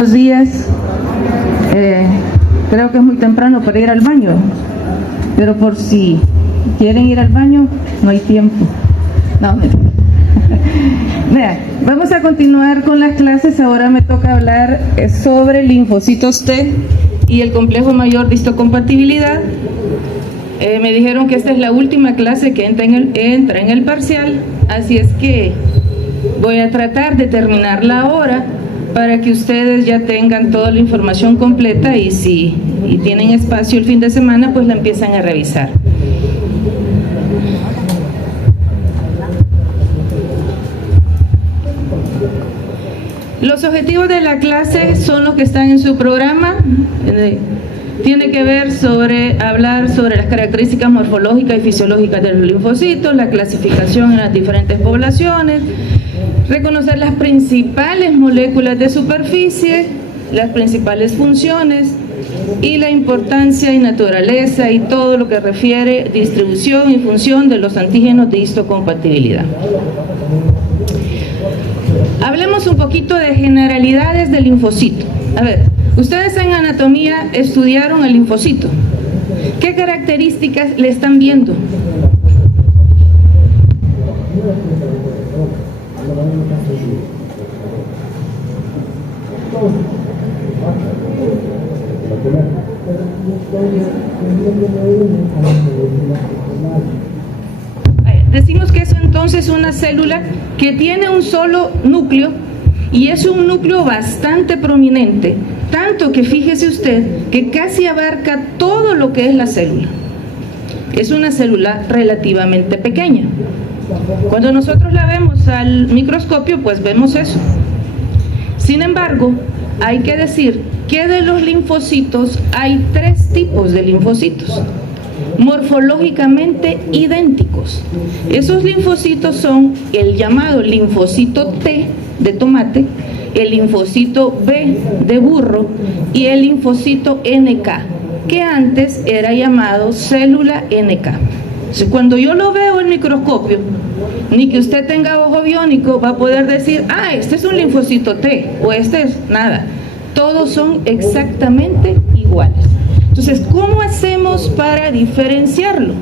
Buenos días. Creo que es muy temprano para ir al baño, pero por si quieren ir al baño, no hay tiempo. No, Vean, vamos a continuar con las clases. Ahora me toca hablar sobre linfocitos T y el complejo mayor de histocompatibilidad. Me dijeron que esta es la última clase que entra en el parcial, así es que voy a tratar de terminarla ahora para que ustedes ya tengan toda la información completa y si tienen espacio el fin de semana, pues la empiezan a revisar. Los objetivos de la clase son los que están en su programa. Tiene que ver hablar sobre las características morfológicas y fisiológicas de los linfocitos, la clasificación en las diferentes poblaciones, reconocer las principales moléculas de superficie, las principales funciones y la importancia y naturaleza y todo lo que refiere distribución y función de los antígenos de histocompatibilidad. Hablemos un poquito de generalidades del linfocito. A ver, ustedes en anatomía estudiaron el linfocito. ¿Qué características le están viendo? Decimos que es entonces una célula que tiene un solo núcleo y es un núcleo bastante prominente, tanto que fíjese usted que casi abarca todo lo que es la célula. Es una célula relativamente pequeña. Cuando nosotros la vemos al microscopio, pues vemos eso. Sin embargo, hay que decir que de los linfocitos hay tres tipos de linfocitos morfológicamente idénticos. Esos linfocitos son el llamado linfocito T de tomate, el linfocito B de burro y el linfocito NK, que antes era llamado célula NK. Entonces, cuando yo lo veo en microscopio, ni que usted tenga ojo biónico va a poder decir, este es un linfocito T o este es nada. Todos son exactamente iguales. Entonces, ¿cómo hacemos para diferenciarlo?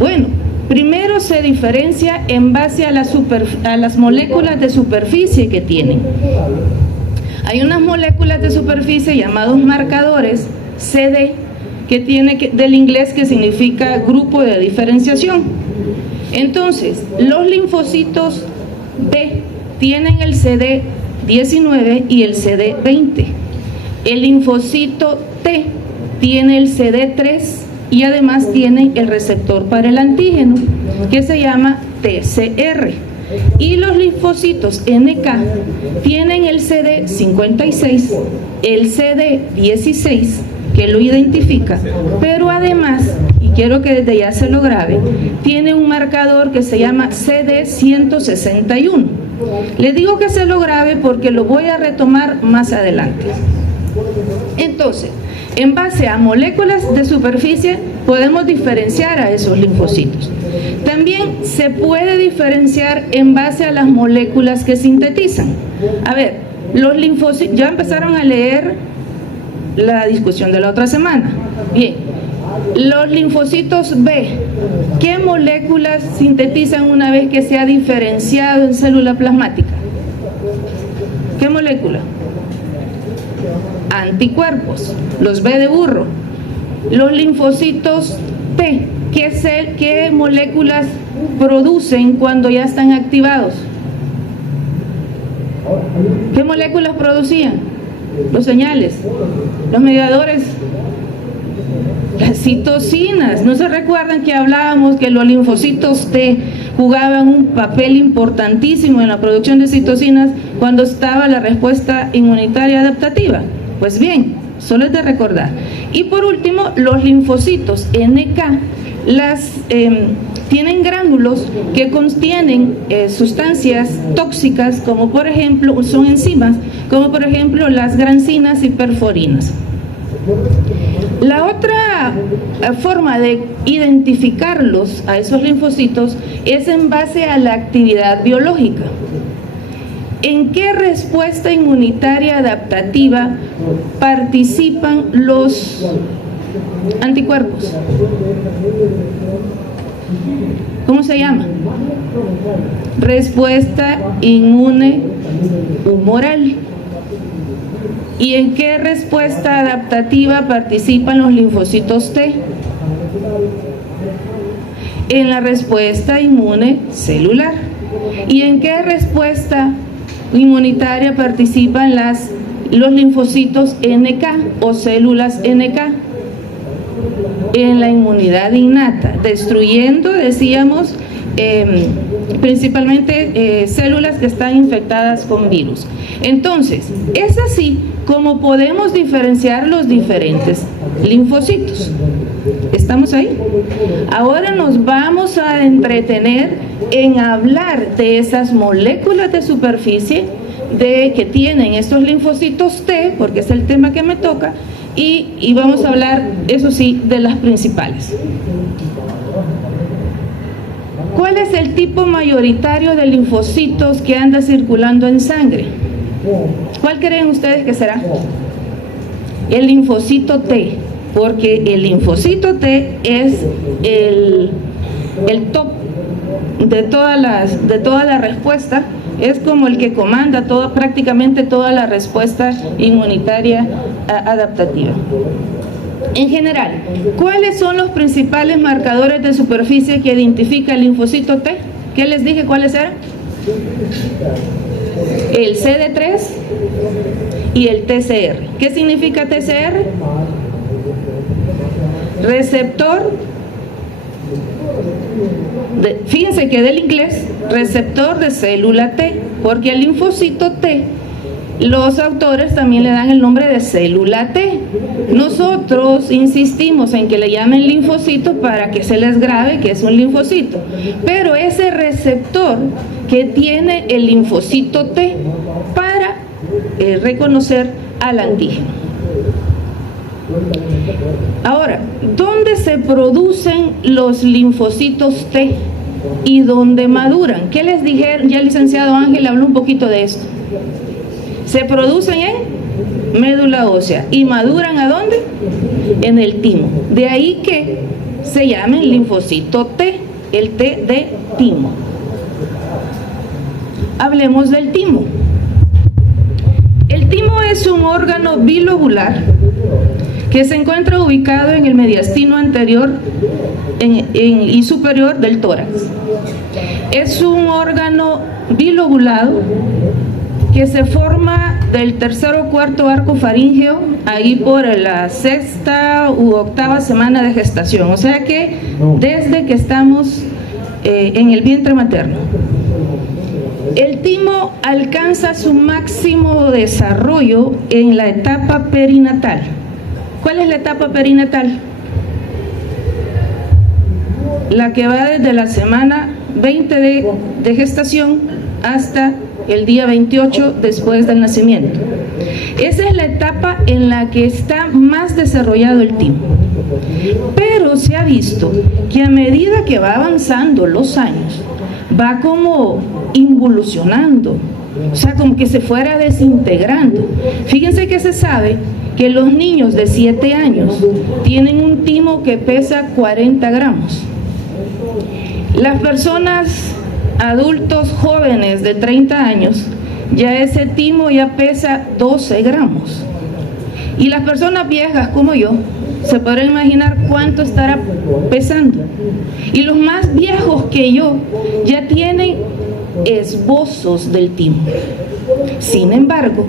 Bueno, primero se diferencia en base a las moléculas de superficie que tienen. Hay unas moléculas de superficie llamados marcadores, CD, que tiene del inglés que significa grupo de diferenciación. Entonces, los linfocitos B tienen el CD19 y el CD20. El linfocito T tiene el CD3 y además tiene el receptor para el antígeno, que se llama TCR. Y los linfocitos NK tienen el CD56, el CD16, que lo identifica, pero además, y quiero que desde ya se lo grabe, tiene un marcador que se llama CD161. Le digo que se lo grabe porque lo voy a retomar más adelante. Entonces, en base a moléculas de superficie podemos diferenciar a esos linfocitos. También se puede diferenciar en base a las moléculas que sintetizan. A ver, los linfocitos, ya empezaron a leer la discusión de la otra semana. Bien, los linfocitos B, ¿qué moléculas sintetizan una vez que se ha diferenciado en célula plasmática? ¿Qué molécula? Anticuerpos, los B de burro. Los linfocitos T, ¿qué moléculas producen cuando ya están activados? ¿Qué moléculas producían? Los señales, los mediadores, las citocinas. ¿No se recuerdan que hablábamos que los linfocitos T jugaban un papel importantísimo en la producción de citocinas cuando estaba la respuesta inmunitaria adaptativa? Pues bien, solo es de recordar. Y por último, los linfocitos NK tienen gránulos que contienen sustancias tóxicas, como por ejemplo, son enzimas, como por ejemplo las grancinas y perforinas. La otra forma de identificarlos, a esos linfocitos, es en base a la actividad biológica. ¿En qué respuesta inmunitaria adaptativa participan los anticuerpos? ¿Cómo se llama? Respuesta inmune humoral. ¿Y en qué respuesta adaptativa participan los linfocitos T? En la respuesta inmune celular. ¿Y en qué respuesta inmunitaria participan los linfocitos NK o células NK? En la inmunidad innata, destruyendo, decíamos, principalmente células que están infectadas con virus. Entonces, es así como podemos diferenciar los diferentes linfocitos. ¿Estamos ahí? Ahora nos vamos a entretener en hablar de esas moléculas de superficie que tienen estos linfocitos T, porque es el tema que me toca, y vamos a hablar, eso sí, de las principales. ¿Cuál es el tipo mayoritario de linfocitos que anda circulando en sangre? ¿Cuál creen ustedes que será? El linfocito T, porque el linfocito T es el top de toda la respuesta, es como el que comanda prácticamente toda la respuesta inmunitaria adaptativa. En general, ¿cuáles son los principales marcadores de superficie que identifica el linfocito T? ¿Qué les dije cuáles eran? El CD3 y el TCR. ¿Qué significa TCR? Receptor, fíjense que del inglés, receptor de célula T, porque al linfocito T los autores también le dan el nombre de célula T. Nosotros insistimos en que le llamen linfocito para que se les grabe que es un linfocito, pero ese receptor que tiene el linfocito T para reconocer al antígeno. Ahora, ¿dónde se producen los linfocitos T y dónde maduran? ¿Qué les dijeron? Ya el licenciado Ángel habló un poquito de esto. Se producen en médula ósea y maduran ¿a dónde? En el timo. De ahí que se llamen linfocito T, el T de timo. Hablemos del timo. El timo es un órgano bilobular que se encuentra ubicado en el mediastino anterior y superior del tórax. Es un órgano bilobulado que se forma del tercer o cuarto arco faríngeo, ahí por la sexta u octava semana de gestación, o sea que desde que estamos en el vientre materno. El timo alcanza su máximo desarrollo en la etapa perinatal. ¿Cuál es la etapa perinatal? La que va desde la semana 20 de gestación hasta el día 28 después del nacimiento. Esa es la etapa en la que está más desarrollado el timo. Pero se ha visto que a medida que va avanzando los años, va como involucionando, o sea, como que se fuera desintegrando. Fíjense que se sabe que los niños de 7 años tienen un timo que pesa 40 gramos. Las personas adultos jóvenes de 30 años, ya ese timo ya pesa 12 gramos. Y las personas viejas como yo, se podrán imaginar cuánto estará pesando. Y los más viejos que yo ya tienen esbozos del timo. Sin embargo,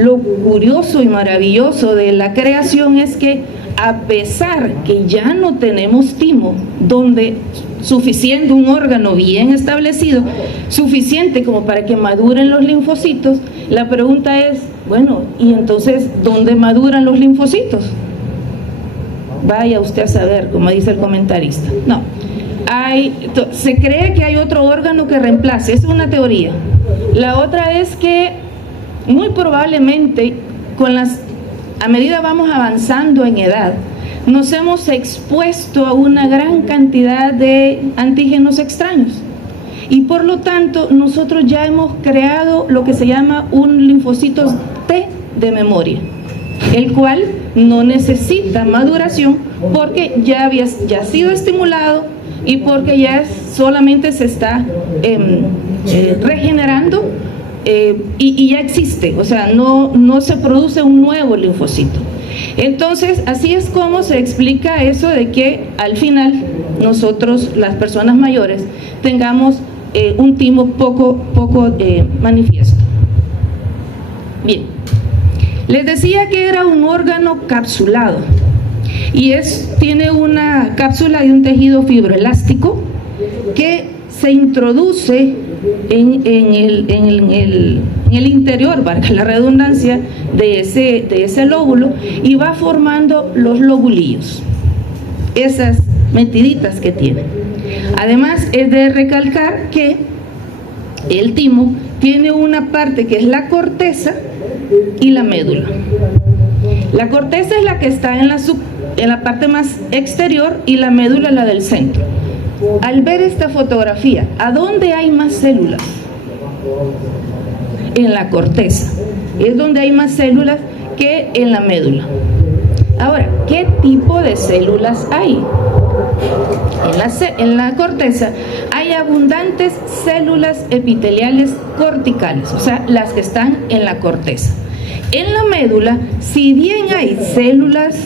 lo curioso y maravilloso de la creación es que a pesar que ya no tenemos timo, donde suficiente, un órgano bien establecido, suficiente como para que maduren los linfocitos, la pregunta es, bueno, ¿y entonces dónde maduran los linfocitos? Vaya usted a saber, como dice el comentarista. No, se cree que hay otro órgano que reemplace, esa es una teoría. La otra es que muy probablemente a medida vamos avanzando en edad, nos hemos expuesto a una gran cantidad de antígenos extraños y por lo tanto nosotros ya hemos creado lo que se llama un linfocito T de memoria, el cual no necesita maduración porque ya ha sido estimulado y porque ya solamente se está regenerando y ya existe, o sea, no se produce un nuevo linfocito. Entonces, así es como se explica eso de que al final nosotros, las personas mayores, tengamos un timo poco manifiesto. Bien, les decía que era un órgano capsulado y tiene una cápsula de un tejido fibroelástico que se introduce en el interior, valga la redundancia, de ese lóbulo, y va formando los lobulillos, esas metiditas que tiene. Además, es de recalcar que el timo tiene una parte que es la corteza y la médula. La corteza es la que está en la parte más exterior y la médula la del centro. Al ver esta fotografía, ¿a dónde hay más células? En la corteza. Es donde hay más células que en la médula. Ahora, ¿qué tipo de células hay? En la corteza hay abundantes células epiteliales corticales, o sea, las que están en la corteza. En la médula, si bien hay células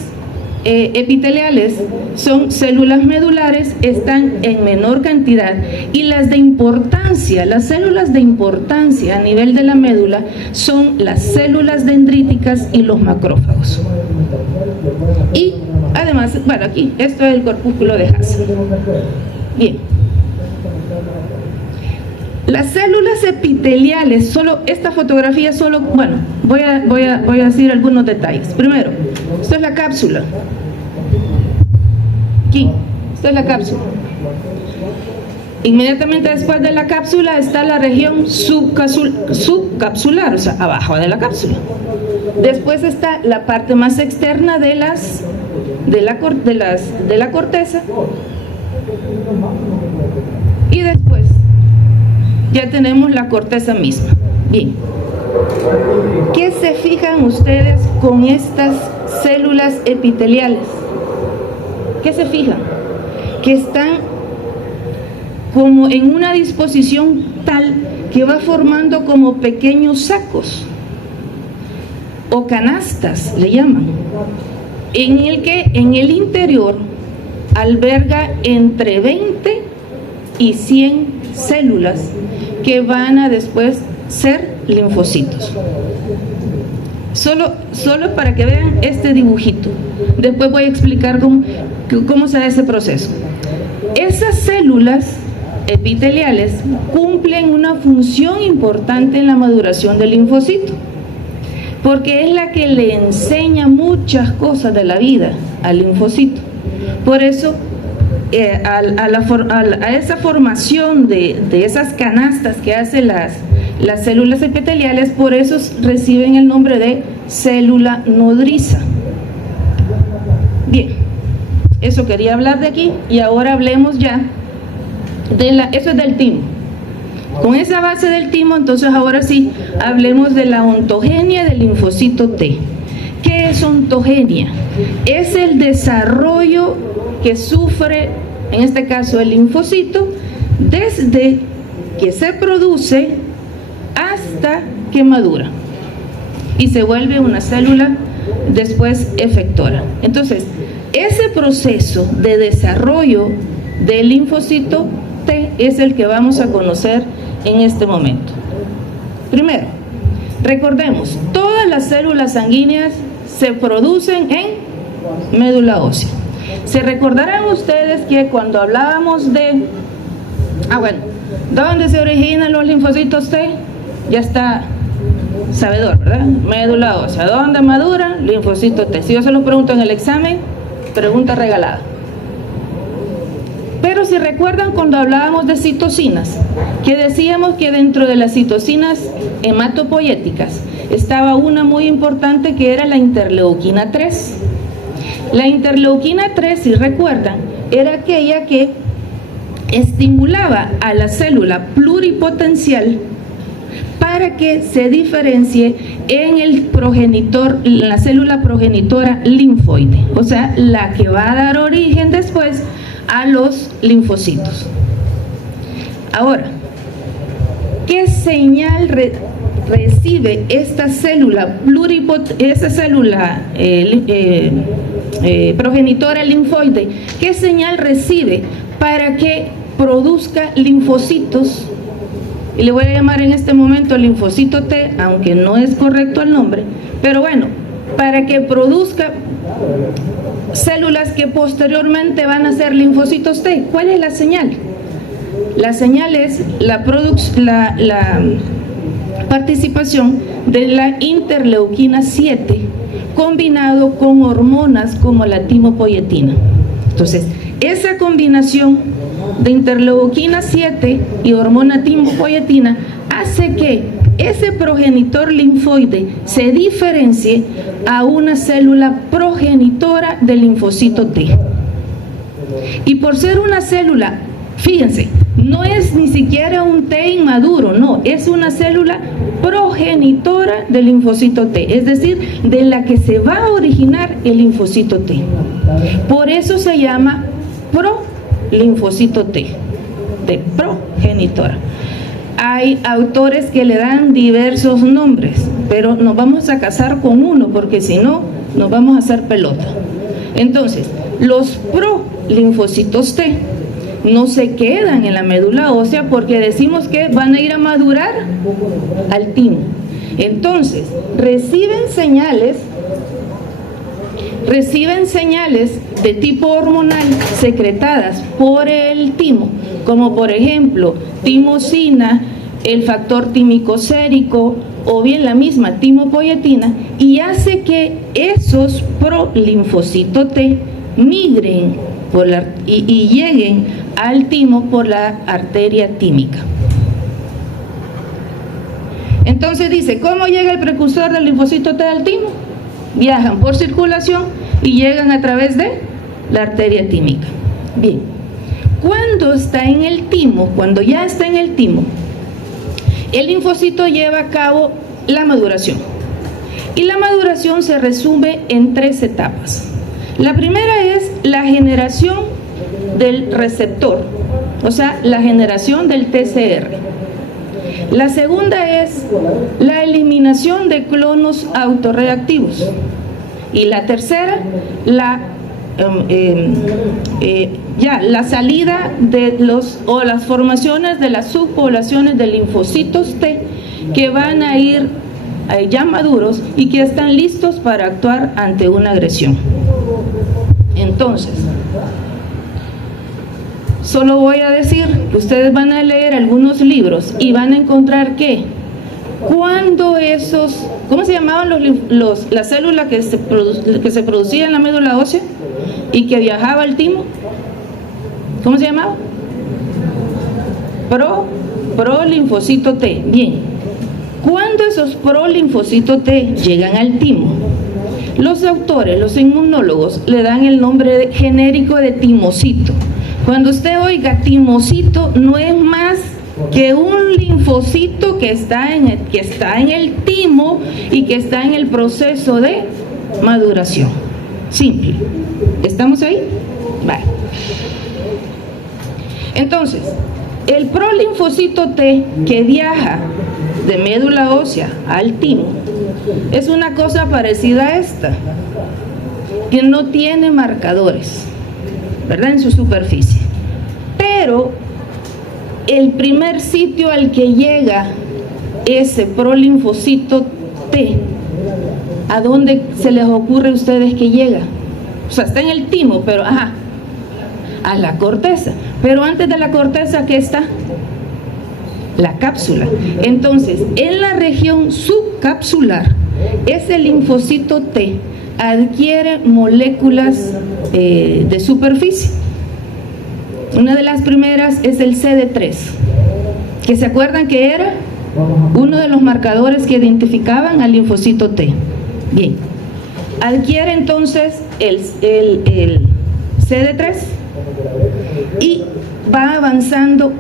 epiteliales, son células medulares, están en menor cantidad, y las de importancia, las células de importancia a nivel de la médula son las células dendríticas y los macrófagos. Y además, bueno, aquí, esto es el corpúsculo de Hasse. Bien. Las células epiteliales, solo esta fotografía, bueno, voy a decir algunos detalles. Primero, esto es la cápsula. Aquí, esta es la cápsula. Inmediatamente después de la cápsula está la región subcapsular, o sea, abajo de la cápsula. Después está la parte más externa de la corteza. Y después ya tenemos la corteza misma. Bien. ¿Qué se fijan ustedes con estas células epiteliales? ¿Qué se fijan? Que están como en una disposición tal que va formando como pequeños sacos o canastas, le llaman, en el que en el interior alberga entre 20 y 100 células que van a después ser linfocitos. Solo para que vean este dibujito. Después voy a explicar cómo se da ese proceso. Esas células epiteliales cumplen una función importante en la maduración del linfocito, porque es la que le enseña muchas cosas de la vida al linfocito. Por eso, a esa formación de esas canastas que hacen las células epiteliales, por eso reciben el nombre de célula nodriza. Bien, eso quería hablar de aquí, y ahora hablemos ya eso es del timo. Con esa base del timo, entonces ahora sí, hablemos de la ontogenia del linfocito T. ¿Qué es ontogenia? Es el desarrollo que sufre, en este caso el linfocito, desde que se produce hasta que madura y se vuelve una célula después efectora. Entonces, ese proceso de desarrollo del linfocito T es el que vamos a conocer en este momento. Primero, recordemos, todas las células sanguíneas se producen en médula ósea. Se recordarán ustedes que cuando hablábamos de, ¿dónde se originan los linfocitos T? Ya está sabedor, ¿verdad? Médula ósea. ¿Dónde madura? Linfocito T. Si yo se lo pregunto en el examen, pregunta regalada. Pero si recuerdan cuando hablábamos de citocinas, que decíamos que dentro de las citocinas hematopoyéticas estaba una muy importante que era la interleuquina 3. La interleuquina 3, si recuerdan, era aquella que estimulaba a la célula pluripotencial para que se diferencie en el progenitor, la célula progenitora linfoide, o sea, la que va a dar origen después a los linfocitos. Ahora, ¿qué señal recibe esta célula progenitora linfoide? ¿Qué señal recibe para que produzca linfocitos? Y le voy a llamar en este momento linfocito T, aunque no es correcto el nombre, pero bueno, para que produzca células que posteriormente van a ser linfocitos T. ¿Cuál es la señal? La señal es la participación de la interleuquina 7 combinado con hormonas como la timopoietina. Entonces, esa combinación de interleuquina 7 y hormona timopoietina hace que ese progenitor linfoide se diferencie a una célula progenitora del linfocito T. Y por ser una célula, fíjense, no es ni siquiera un T inmaduro, no, es una célula progenitora del linfocito T, es decir, de la que se va a originar el linfocito T. Por eso se llama prolinfocito T, de progenitora. Hay autores que le dan diversos nombres, pero nos vamos a casar con uno, porque si no, nos vamos a hacer pelota. Entonces, los prolinfocitos T no se quedan en la médula ósea porque decimos que van a ir a madurar al timo. Entonces, reciben señales de tipo hormonal secretadas por el timo, como por ejemplo timosina, el factor tímico sérico o bien la misma timopoietina, y hace que esos prolinfocitos T migren y lleguen al timo por la arteria tímica. Entonces dice, ¿cómo llega el precursor del linfocito T al timo? Viajan por circulación y llegan a través de la arteria tímica. Bien, cuando ya está en el timo, el linfocito lleva a cabo la maduración. Y la maduración se resume en 3 etapas. La primera es la generación del receptor, o sea, la generación del TCR. La segunda es la eliminación de clonos autorreactivos. Y la tercera, la salida de las formaciones de las subpoblaciones de linfocitos T que van a ir ya maduros y que están listos para actuar ante una agresión. Entonces, solo voy a decir que ustedes van a leer algunos libros y van a encontrar que cuando ¿cómo se llamaban la célula que se producía en la médula ósea y que viajaba al timo? ¿Cómo se llamaba? Prolinfocito T. Bien, cuando esos prolinfocitos T llegan al timo, los autores, los inmunólogos, le dan el nombre genérico de timocito. Cuando usted oiga timocito, no es más que un linfocito que está en el timo y que está en el proceso de maduración. Simple. ¿Estamos ahí? Vale. Entonces, el prolinfocito T que viaja de médula ósea al timo es una cosa parecida a esta, que no tiene marcadores, ¿verdad?, en su superficie. Pero el primer sitio al que llega ese prolinfocito T, ¿a dónde se les ocurre a ustedes que llega? O sea, está en el timo, pero a la corteza. Pero antes de la corteza, ¿qué está? La cápsula. Entonces, en la región subcapsular, ese linfocito T adquiere moléculas de superficie. Una de las primeras es el CD3, que se acuerdan que era uno de los marcadores que identificaban al linfocito T. Bien, adquiere entonces el CD3 y va avanzando,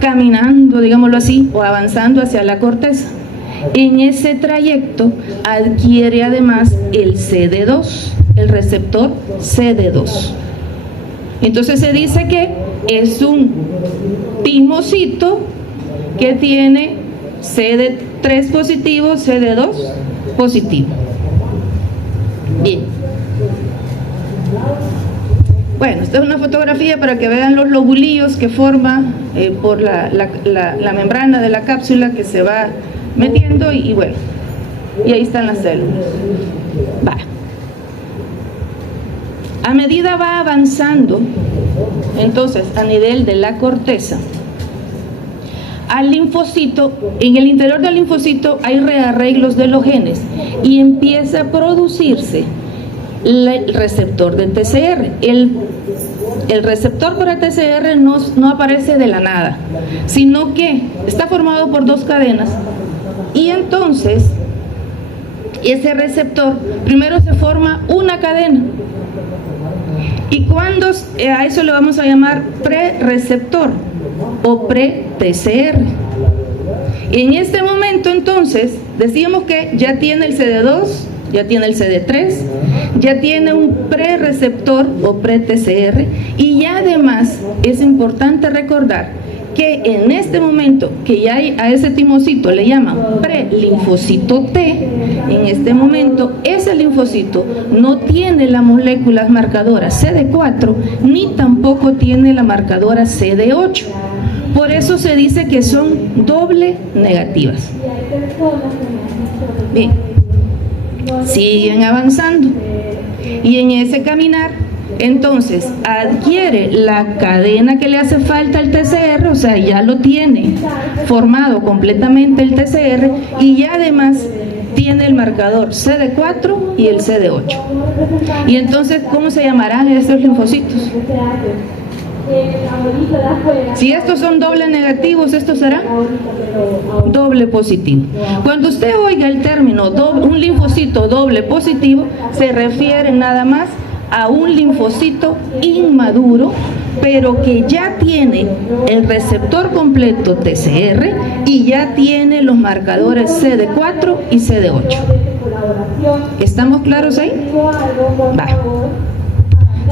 caminando, digámoslo así, o avanzando hacia la corteza. En ese trayecto adquiere además el CD2, el receptor CD2. Entonces se dice que es un timocito que tiene CD3 positivo, CD2 positivo. Bien. Bueno, esta es una fotografía para que vean los lobulillos que forma por la membrana de la cápsula que se va metiendo y bueno, y ahí están las células. Va. A medida va avanzando, entonces, a nivel de la corteza, al linfocito, en el interior del linfocito hay rearreglos de los genes y empieza a producirse el receptor del TCR. El receptor para TCR no aparece de la nada, sino que está formado por dos cadenas y entonces ese receptor primero se forma una cadena y cuando a eso le vamos a llamar prereceptor o pre-TCR. En este momento entonces decíamos que ya tiene el CD2, ya tiene el CD3, ya tiene un prereceptor o pre-TCR y ya además es importante recordar que en este momento que ya hay a ese timocito le llaman prelinfocito T, en este momento ese linfocito no tiene las moléculas marcadoras CD4 ni tampoco tiene la marcadora CD8. Por eso se dice que son doble negativas. Bien, siguen avanzando y en ese caminar entonces adquiere la cadena que le hace falta al TCR, o sea, ya lo tiene formado completamente el TCR y ya además tiene el marcador CD4 y el CD8. Y entonces, ¿cómo se llamarán estos linfocitos? Si estos son doble negativos, estos serán doble positivo. Cuando usted oiga el término un linfocito doble positivo, se refiere nada más a un linfocito inmaduro, pero que ya tiene el receptor completo TCR y ya tiene los marcadores CD4 y CD8. ¿Estamos claros ahí? Va.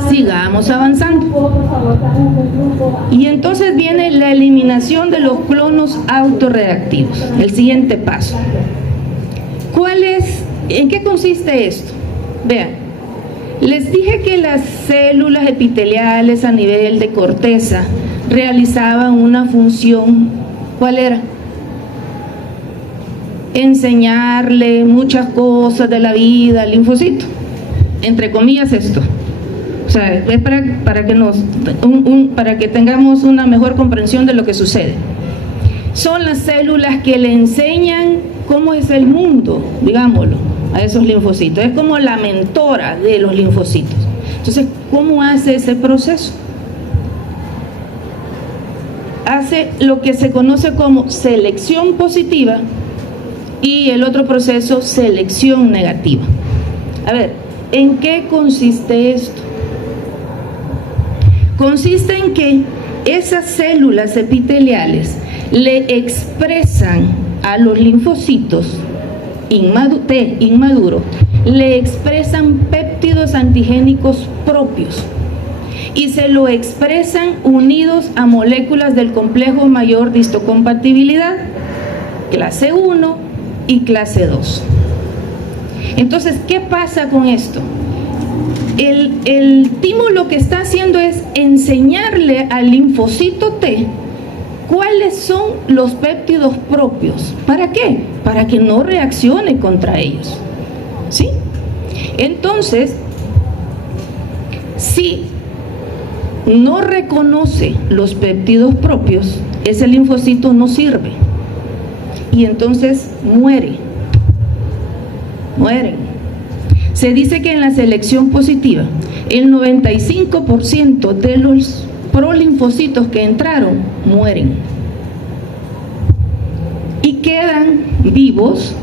Sigamos avanzando. Y entonces viene la eliminación de los clonos autorreactivos, el siguiente paso. ¿En qué consiste esto? Vean, les dije que las células epiteliales a nivel de corteza realizaban una función. ¿Cuál era? Enseñarle muchas cosas de la vida al linfocito. Entre comillas esto. O sea, es para que tengamos una mejor comprensión de lo que sucede. Son las células que le enseñan cómo es el mundo, digámoslo, a esos linfocitos. Es como la mentora de los linfocitos. Entonces, ¿cómo hace ese proceso? Hace lo que se conoce como selección positiva y el otro proceso, selección negativa. A ver, ¿en qué consiste esto? Consiste en que esas células epiteliales le expresan a los linfocitos T inmaduro, le expresan péptidos antigénicos propios y se lo expresan unidos a moléculas del complejo mayor de histocompatibilidad, clase 1 y clase 2. Entonces, ¿qué pasa con esto? El timo lo que está haciendo es enseñarle al linfocito T cuáles son los péptidos propios. ¿Para qué? Para que no reaccione contra ellos. ¿Sí? Entonces, si no reconoce los péptidos propios, ese linfocito no sirve. Y entonces mueren. Se dice que en la selección positiva, el 95% de los prolinfocitos que entraron mueren. Y quedan vivos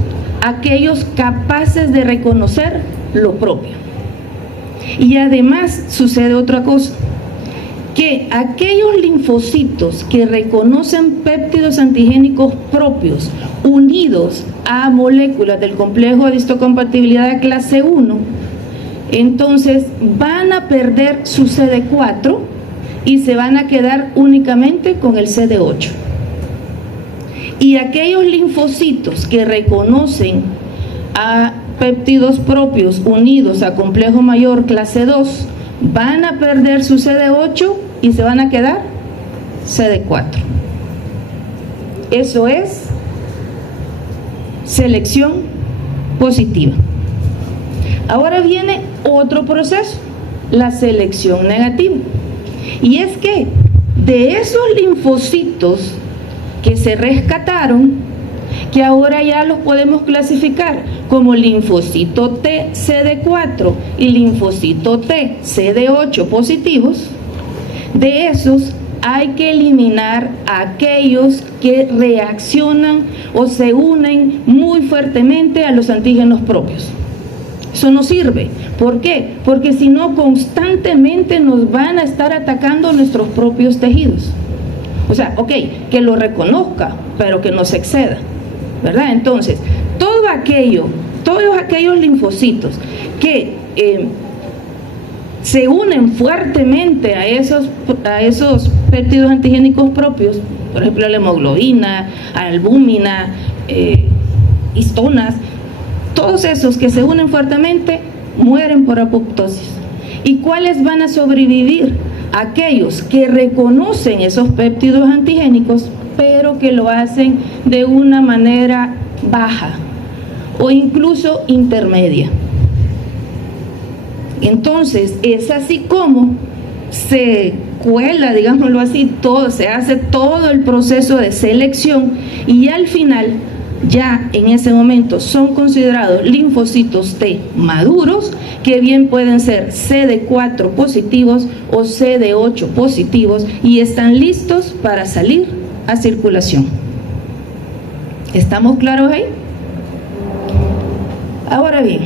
aquellos capaces de reconocer lo propio. Y además sucede otra cosa. que aquellos linfocitos que reconocen péptidos antigénicos propios unidos a moléculas del complejo de histocompatibilidad de clase 1, entonces van a perder su CD4 y se van a quedar únicamente con el CD8. Y aquellos linfocitos que reconocen a péptidos propios unidos a complejo mayor clase 2 van a perder su CD8 y se van a quedar CD4. Eso es selección positiva. Ahora viene otro proceso, la selección negativa. Y es que de esos linfocitos que se rescataron, que ahora ya los podemos clasificar como linfocito T CD4 y linfocito T CD8 positivos, de esos hay que eliminar aquellos que reaccionan o se unen muy fuertemente a los antígenos propios. Eso no sirve. ¿Por qué? Porque si no, constantemente nos van a estar atacando nuestros propios tejidos. O sea, ok, que lo reconozca, pero que no se exceda, ¿verdad? Entonces, todos aquellos linfocitos que se unen fuertemente a esos péptidos antigénicos propios, por ejemplo, la hemoglobina, albúmina, histonas, todos esos que se unen fuertemente mueren por apoptosis. ¿Y cuáles van a sobrevivir? Aquellos que reconocen esos péptidos antigénicos, pero que lo hacen de una manera baja o incluso intermedia. Entonces, es así como se cuela, digámoslo así, se hace todo el proceso de selección y al final, ya en ese momento, son considerados linfocitos T maduros, que bien pueden ser CD4 positivos o CD8 positivos y están listos para salir a circulación. ¿Estamos claros ahí? Ahora bien,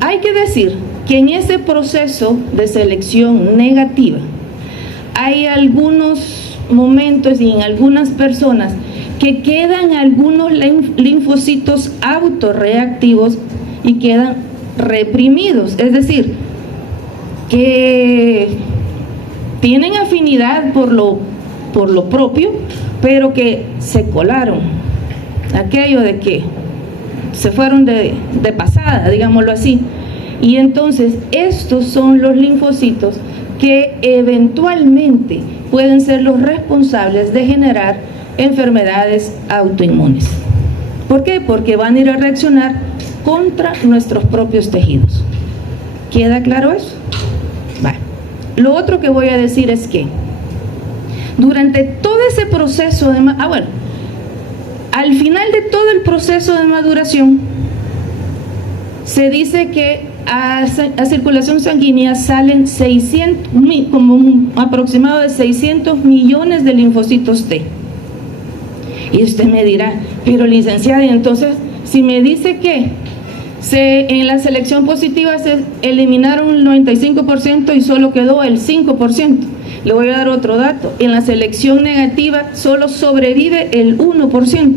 hay que decir que en ese proceso de selección negativa hay algunos momentos y en algunas personas que quedan algunos linfocitos autorreactivos y quedan reprimidos, es decir, que tienen afinidad por lo propio, pero que se colaron, aquello de que se fueron de pasada, digámoslo así. Y entonces estos son los linfocitos que eventualmente pueden ser los responsables de generar enfermedades autoinmunes. ¿Por qué? Porque van a ir a reaccionar contra nuestros propios tejidos. ¿Queda claro eso? Bueno, lo otro que voy a decir es que durante todo ese proceso de al final de todo el proceso de maduración se dice que a circulación sanguínea salen como un aproximado de 600 millones de linfocitos T. Y usted me dirá, pero licenciada, y entonces si me dice que en la selección positiva se eliminaron el 95% y solo quedó el 5%, le voy a dar otro dato: en la selección negativa solo sobrevive el 1%,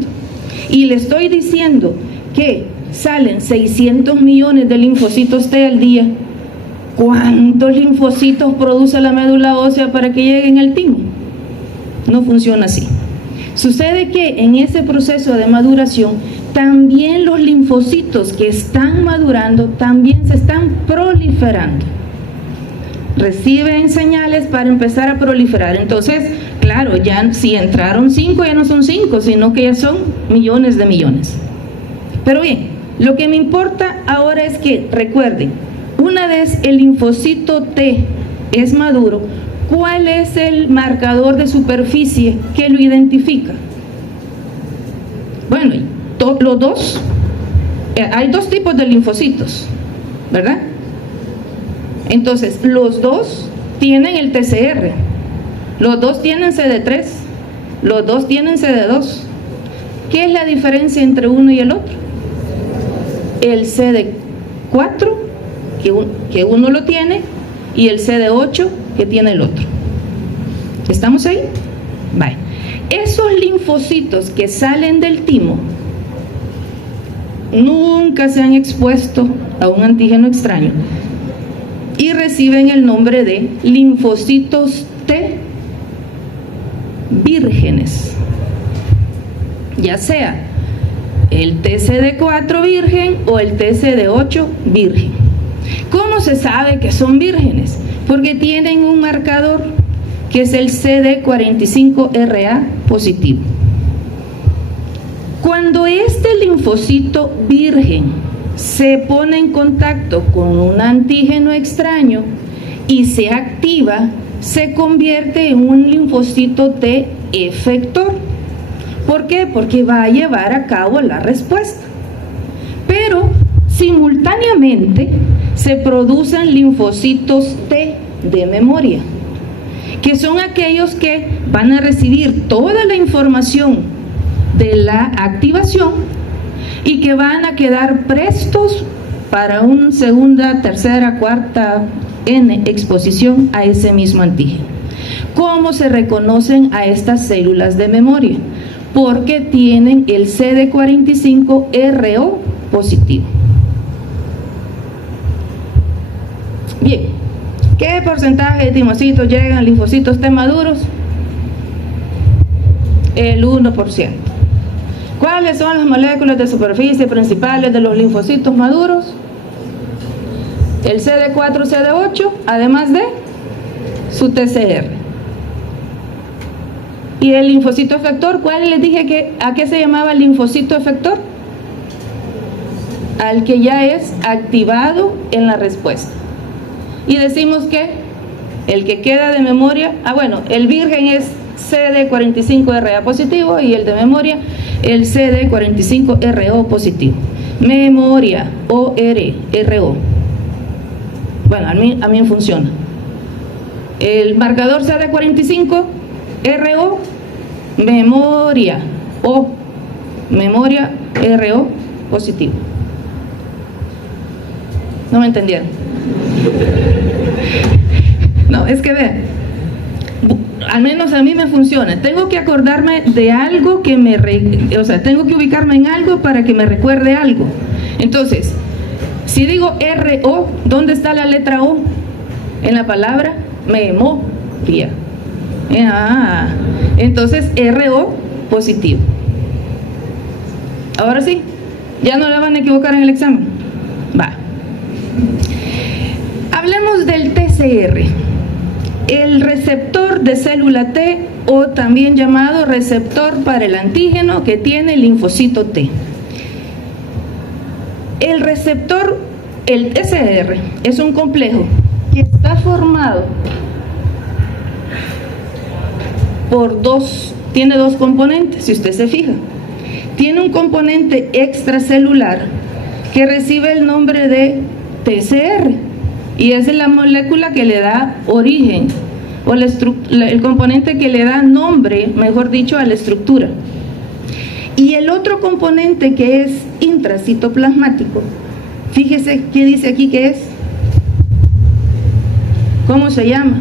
y le estoy diciendo que salen 600 millones de linfocitos T al día. ¿Cuántos linfocitos produce la médula ósea para que lleguen al timo? No funciona así. Sucede que en ese proceso de maduración también los linfocitos que están madurando también se están proliferando. Reciben señales para empezar a proliferar. Entonces, claro, ya si entraron 5 ya no son 5, sino que ya son millones de millones. Pero bien, lo que me importa ahora es que recuerden, una vez el linfocito T es maduro, ¿cuál es el marcador de superficie que lo identifica? Bueno, los dos, hay dos tipos de linfocitos, ¿verdad? Entonces, los dos tienen el TCR, los dos tienen CD3, los dos tienen CD2. ¿Qué es la diferencia entre uno y el otro? El CD4, que uno lo tiene, y el CD8, que tiene el otro. ¿Estamos ahí? Vale. Esos linfocitos que salen del timo nunca se han expuesto a un antígeno extraño y reciben el nombre de linfocitos T vírgenes, ya sea el TCD4 virgen o el TCD8 virgen. ¿Cómo se sabe que son vírgenes? Porque tienen un marcador que es el CD45RA positivo. Cuando este linfocito virgen se pone en contacto con un antígeno extraño y se activa, se convierte en un linfocito T efector. ¿Por qué? Porque va a llevar a cabo la respuesta. Pero simultáneamente se producen linfocitos T de memoria, que son aquellos que van a recibir toda la información de la activación y que van a quedar prestos para una segunda, tercera, cuarta N exposición a ese mismo antígeno. ¿Cómo se reconocen a estas células de memoria? Porque tienen el CD45RO positivo. Bien, ¿qué porcentaje de timocitos llegan a linfocitos T maduros? El 1%. ¿Cuáles son las moléculas de superficie principales de los linfocitos maduros? El CD4, CD8, además de su TCR. ¿Y el linfocito efector? ¿Cuál les dije a qué se llamaba el linfocito efector? Al que ya es activado en la respuesta. Y decimos que el que queda de memoria, bueno, el virgen es CD45RA positivo y el de memoria, el CD45RO positivo. Memoria, RO. Bueno, a mí funciona. El marcador CD45RO, memoria RO positivo. ¿No me entendieron? No, es que vean, al menos a mí me funciona. Tengo que acordarme de algo que tengo que ubicarme en algo para que me recuerde algo. Entonces, si digo RO, ¿dónde está la letra O? En la palabra memoria. Entonces RO positivo. Ahora sí, ya no la van a equivocar en el examen. Va. Hablemos del TCR, el receptor de célula T, o también llamado receptor para el antígeno que tiene el linfocito T. El receptor, el TCR, es un complejo que está formado por tiene dos componentes, si usted se fija. Tiene un componente extracelular que recibe el nombre de TCR, y esa es la molécula que le da origen, o el componente que le da nombre, mejor dicho, a la estructura. Y el otro componente, que es intracitoplasmático, fíjese qué dice aquí que es. ¿Cómo se llama?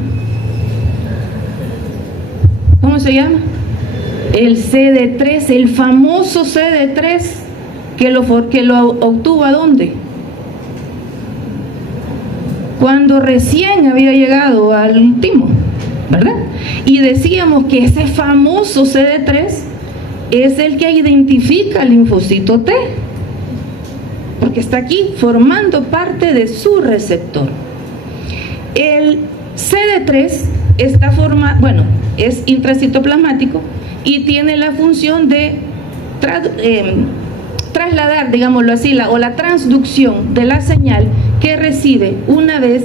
¿Cómo se llama? El CD3, el famoso CD3 que lo obtuvo ¿a dónde? Cuando recién había llegado al timo, ¿verdad? Y decíamos que ese famoso CD3 es el que identifica al linfocito T, porque está aquí formando parte de su receptor. El CD3 está formado, es intracitoplasmático y tiene la función de trasladar, digámoslo así, la transducción de la señal que recibe una vez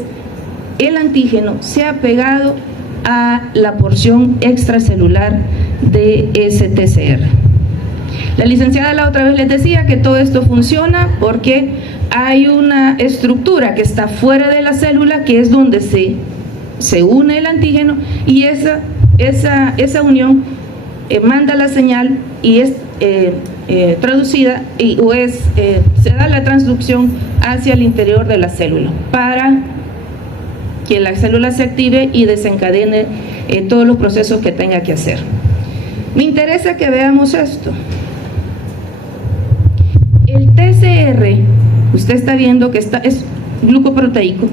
el antígeno se ha pegado a la porción extracelular de ese TCR. La licenciada la otra vez les decía que todo esto funciona porque hay una estructura que está fuera de la célula, que es donde se une el antígeno, y esa unión manda la señal y es traducida se da la transducción hacia el interior de la célula para que la célula se active y desencadene todos los procesos que tenga que hacer. Me interesa que veamos esto. El TCR, usted está viendo que es glucoproteico,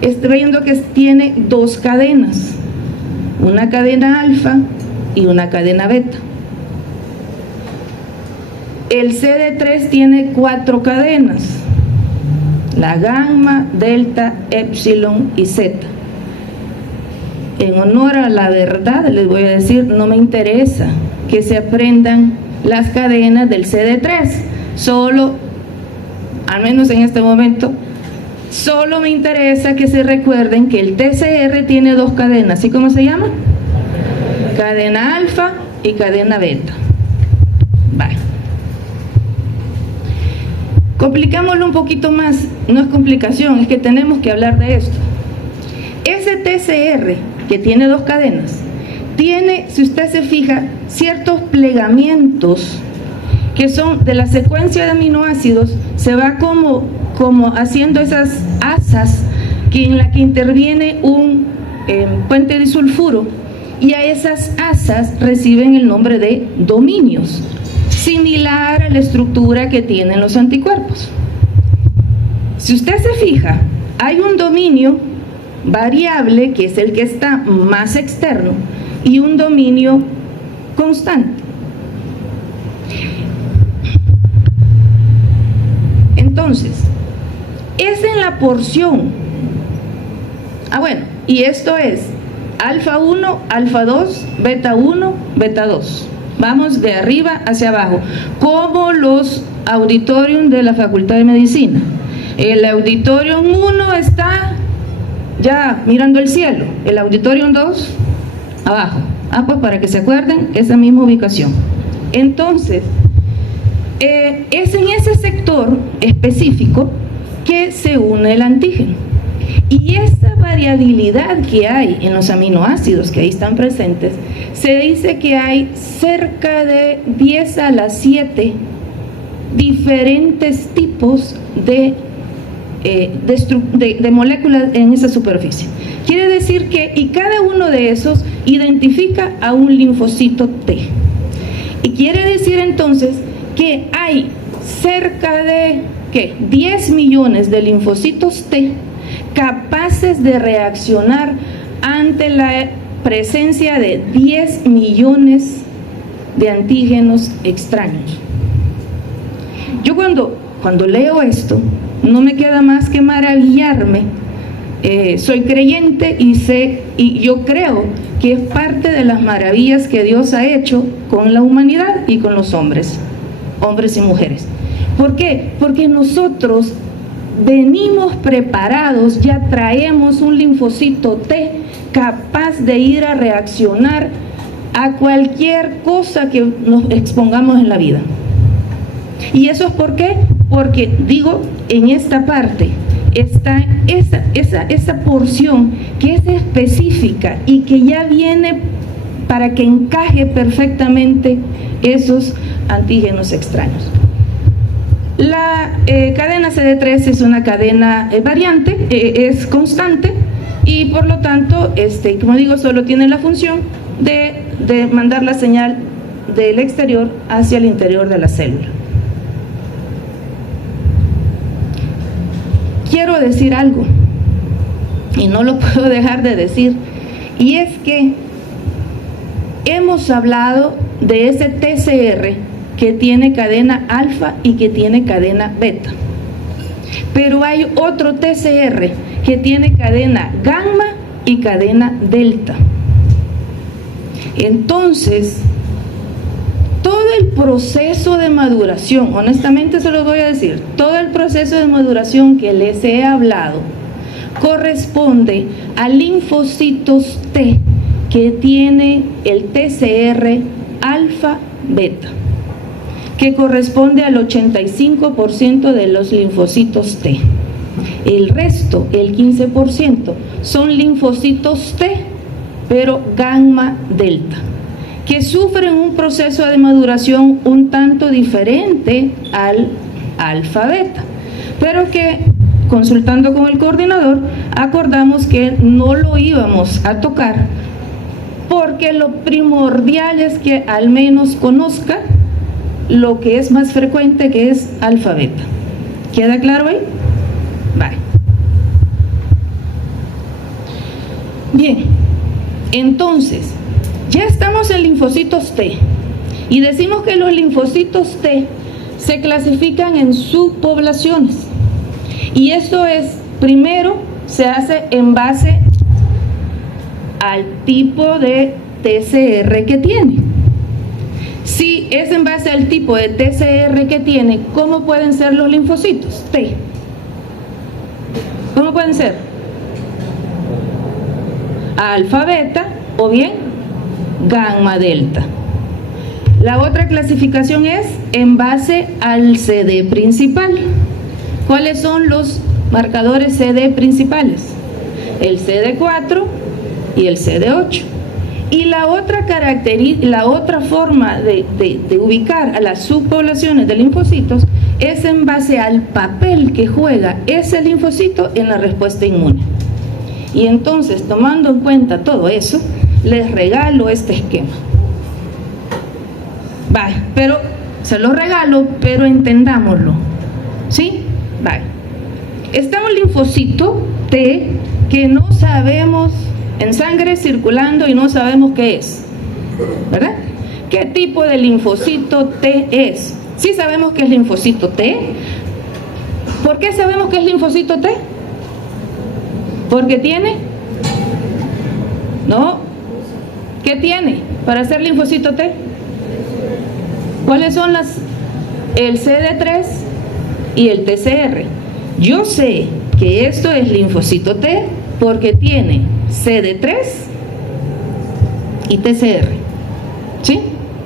está viendo que tiene dos cadenas, una cadena alfa y una cadena beta. El CD3 tiene 4 cadenas, la gamma, delta, epsilon y zeta. En honor a la verdad les voy a decir, no me interesa que se aprendan las cadenas del CD3, solo, al menos en este momento, solo me interesa que se recuerden que el TCR tiene 2 cadenas. ¿Sí cómo se llama? Cadena alfa y cadena beta. Vale. Complicámoslo un poquito más. No es complicación, es que tenemos que hablar de esto. Ese TCR, que tiene 2 cadenas, tiene, si usted se fija, ciertos plegamientos que son de la secuencia de aminoácidos, se va como haciendo esas asas en la que interviene un puente disulfuro, y a esas asas reciben el nombre de dominios, similar a la estructura que tienen los anticuerpos. Si usted se fija, hay un dominio variable, que es el que está más externo, y un dominio constante. Entonces, es en la porción, y esto es alfa 1, alfa 2, beta 1, beta 2. Vamos de arriba hacia abajo, como los auditorium de la Facultad de Medicina. El auditorium 1 está ya mirando el cielo, el auditorium 2 abajo. Pues para que se acuerden, esa misma ubicación. Entonces, es en ese sector específico que se une el antígeno. Y esa variabilidad que hay en los aminoácidos que ahí están presentes, se dice que hay cerca de 10 a la 7 diferentes tipos de moléculas en esa superficie. Quiere decir que, y cada uno de esos identifica a un linfocito T. Y quiere decir entonces que hay cerca de 10 millones de linfocitos T capaces de reaccionar ante la presencia de 10 millones de antígenos extraños. Yo cuando leo esto, no me queda más que maravillarme. Soy creyente y yo creo que es parte de las maravillas que Dios ha hecho con la humanidad y con los hombres y mujeres. ¿Por qué? Porque nosotros venimos preparados, ya traemos un linfocito T capaz de ir a reaccionar a cualquier cosa que nos expongamos en la vida. ¿Y eso es por qué? Porque, digo, en esta parte está esa porción que es específica y que ya viene para que encaje perfectamente esos antígenos extraños. La cadena CD3 es una cadena variante, es constante, y por lo tanto, como digo, solo tiene la función de mandar la señal del exterior hacia el interior de la célula. Quiero decir algo, y no lo puedo dejar de decir, y es que hemos hablado de ese TCR que tiene cadena alfa y que tiene cadena beta, pero hay otro TCR que tiene cadena gamma y cadena delta. Entonces, todo el proceso de maduración, honestamente se lo voy a decir, todo el proceso de maduración que les he hablado corresponde a linfocitos T que tiene el TCR alfa beta, que corresponde al 85% de los linfocitos T. El resto, el 15%, son linfocitos T, pero gamma delta, que sufren un proceso de maduración un tanto diferente al alfa beta, pero que consultando con el coordinador, acordamos que no lo íbamos a tocar porque lo primordial es que al menos conozca lo que es más frecuente, que es alfa beta. ¿Queda claro ahí? Vale. Bien, entonces, ya estamos en linfocitos T y decimos que los linfocitos T se clasifican en subpoblaciones y eso es, primero, se hace en base al tipo de TCR que tiene. Si es en base al tipo de TCR que tiene, ¿cómo pueden ser los linfocitos T? ¿Cómo pueden ser? Alfa, beta o bien gamma, delta. La otra clasificación es en base al CD principal. ¿Cuáles son los marcadores CD principales? El CD4 y el CD8. Y la otra forma de ubicar a las subpoblaciones de linfocitos es en base al papel que juega ese linfocito en la respuesta inmune. Y entonces, tomando en cuenta todo eso, les regalo este esquema. Vale, pero se lo regalo, pero entendámoslo. ¿Sí? Vale. Está un linfocito T que no sabemos, en sangre circulando, y no sabemos qué es, ¿verdad? ¿Qué tipo de linfocito T es? Sí sabemos que es linfocito T. ¿Por qué sabemos que es linfocito T? Porque tiene, ¿no? ¿Qué tiene para ser linfocito T? ¿Cuáles son el CD3 y el TCR? Yo sé que esto es linfocito T porque tiene CD3 y TCR. ¿Sí?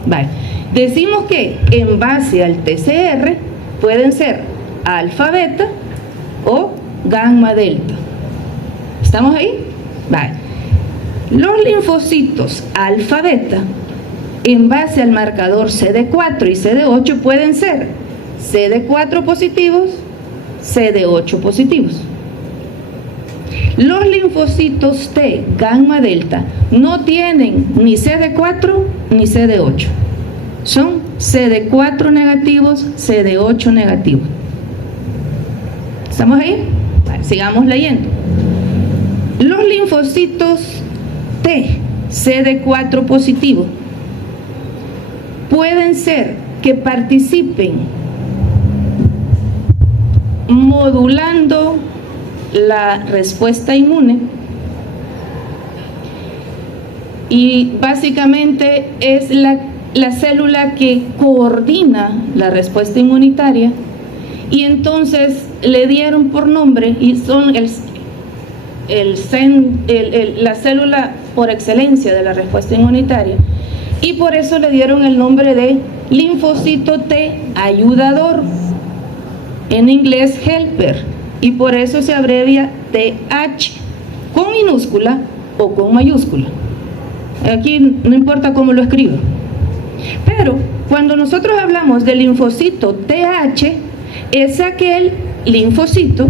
Vale. Decimos que en base al TCR pueden ser alfa, beta o gamma, delta. ¿Estamos ahí? Vale. Los linfocitos alfa, beta en base al marcador CD4 y CD8 pueden ser CD4 positivos, CD8 positivos. Los linfocitos T gamma delta no tienen ni CD4 ni CD8. Son CD4 negativos, CD8 negativos. ¿Estamos ahí? Vale, sigamos leyendo. Los linfocitos T CD4 positivo pueden ser que participen modulando la respuesta inmune, y básicamente es la célula que coordina la respuesta inmunitaria, y entonces le dieron por nombre, y son la célula por excelencia de la respuesta inmunitaria, y por eso le dieron el nombre de linfocito T ayudador, en inglés helper, y por eso se abrevia TH, con minúscula o con mayúscula. Aquí no importa cómo lo escribo. Pero cuando nosotros hablamos del linfocito TH, es aquel linfocito